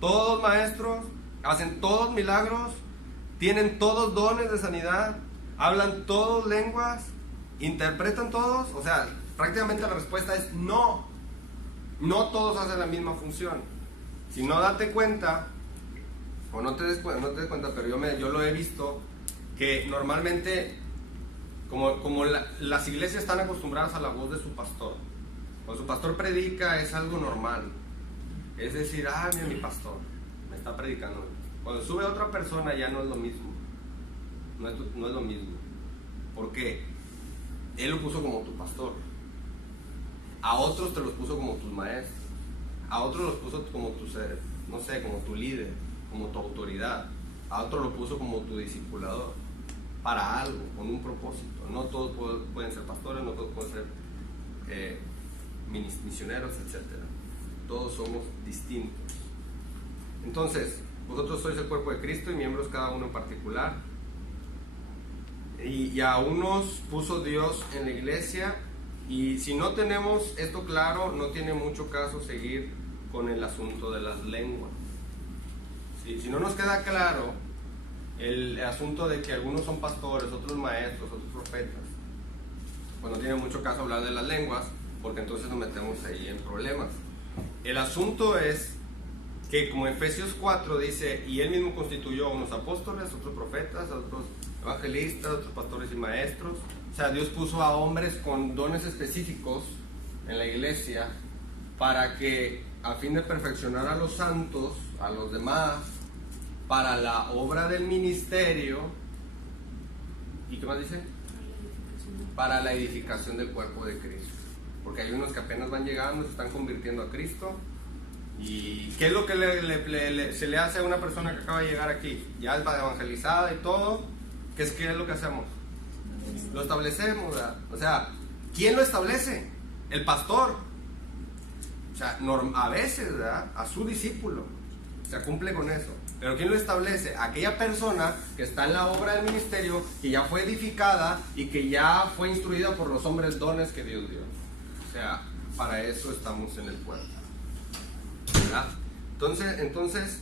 ¿Todos maestros? ¿Hacen todos milagros? ¿Tienen todos dones de sanidad? ¿Hablan todos lenguas? ¿Interpretan todos? O sea, prácticamente la respuesta es no. No todos hacen la misma función. Si no, date cuenta, o no te des cuenta, pero yo lo he visto, que normalmente, como las iglesias están acostumbradas a la voz de su pastor. Cuando su pastor predica es algo normal. Es decir, mira mi pastor, me está predicando. Cuando sube otra persona ya no es lo mismo. No es lo mismo. ¿Por qué? Él lo puso como tu pastor. A otros te los puso como tus maestros. A otros los puso como tu ser, no sé, como tu líder, como tu autoridad. A otros lo puso como tu discipulador. Para algo, con un propósito. No todos pueden ser pastores, no todos pueden ser misioneros, etc. Todos somos distintos. Entonces, vosotros sois el cuerpo de Cristo y miembros cada uno en particular. Y a unos puso Dios en la iglesia. Y si no tenemos esto claro, no tiene mucho caso seguir con el asunto de las lenguas. Si no nos queda claro el asunto de que algunos son pastores, otros maestros, otros profetas, pues no tiene mucho caso hablar de las lenguas, porque entonces nos metemos ahí en problemas. El asunto es que, como Efesios 4 dice, y Él mismo constituyó a unos apóstoles, otros profetas, otros evangelistas, otros pastores y maestros. O sea, Dios puso a hombres con dones específicos en la iglesia para que, a fin de perfeccionar a los santos, a los demás, para la obra del ministerio. ¿Y qué más dice? Para la edificación del cuerpo de Cristo. Porque hay unos que apenas van llegando, se están convirtiendo a Cristo. ¿Y qué es lo que se le hace a una persona que acaba de llegar aquí? Ya es evangelizada y todo. ¿Qué es lo que hacemos? Lo establecemos, ¿verdad? O sea, ¿quién lo establece? El pastor. O sea, a veces, ¿verdad? A su discípulo. Se cumple con eso. Pero ¿quién lo establece? Aquella persona que está en la obra del ministerio, que ya fue edificada y que ya fue instruida por los hombres dones que Dios dio. O sea, para eso estamos en el pueblo, ¿verdad? Entonces,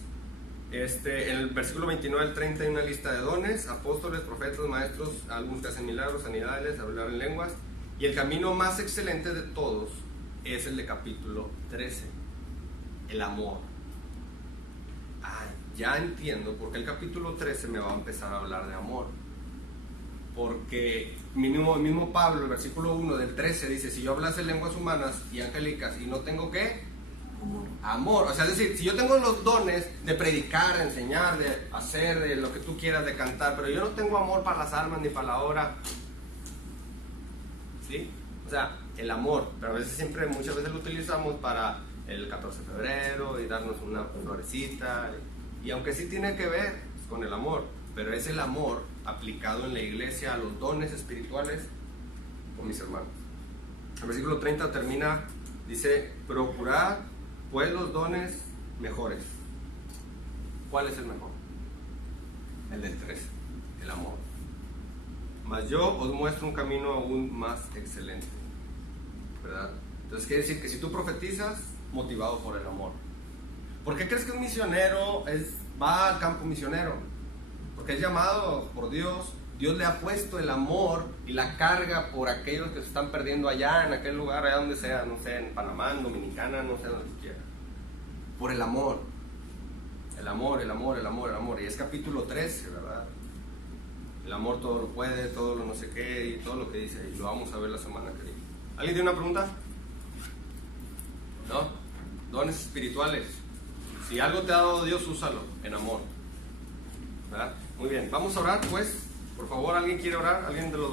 en el versículo 29 al 30 hay una lista de dones: apóstoles, profetas, maestros, algunos que hacen milagros, sanidades, hablar en lenguas. Y el camino más excelente de todos es el de capítulo 13, el amor. Ya entiendo por qué el capítulo 13 me va a empezar a hablar de amor. Porque el mismo Pablo, el versículo 1 del 13 dice: si yo hablase lenguas humanas y angélicas y no tengo ¿qué? amor. O sea, es decir, si yo tengo los dones de predicar, de enseñar, de hacer, de lo que tú quieras, de cantar, pero yo no tengo amor para las almas ni para la obra, ¿sí? O sea, el amor, pero a veces muchas veces lo utilizamos para el 14 de febrero y darnos una florecita, y aunque sí tiene que ver con el amor, pero es el amor aplicado en la iglesia a los dones espirituales con mis hermanos. El versículo 30 termina, dice, procurad pues los dones mejores. ¿Cuál es el mejor? El del 13, el amor. Mas yo os muestro un camino aún más excelente, ¿verdad? Entonces quiere decir que si tú profetizas, motivado por el amor. ¿Por qué crees que un misionero va al campo misionero? Porque es llamado por Dios. Dios le ha puesto el amor y la carga por aquellos que se están perdiendo allá, en aquel lugar, allá donde sea, no sé, en Panamá, en Dominicana, no sé, donde tú quieras. Por el amor. El amor, el amor, el amor, el amor. Y es capítulo 13, ¿verdad? El amor todo lo puede, todo lo no sé qué, y todo lo que dice. Y lo vamos a ver la semana que viene. ¿Alguien tiene una pregunta? ¿No? Dones espirituales. Si algo te ha dado Dios, úsalo en amor, ¿verdad? Muy bien, vamos a orar pues. Por favor, ¿alguien quiere orar? ¿Alguien de los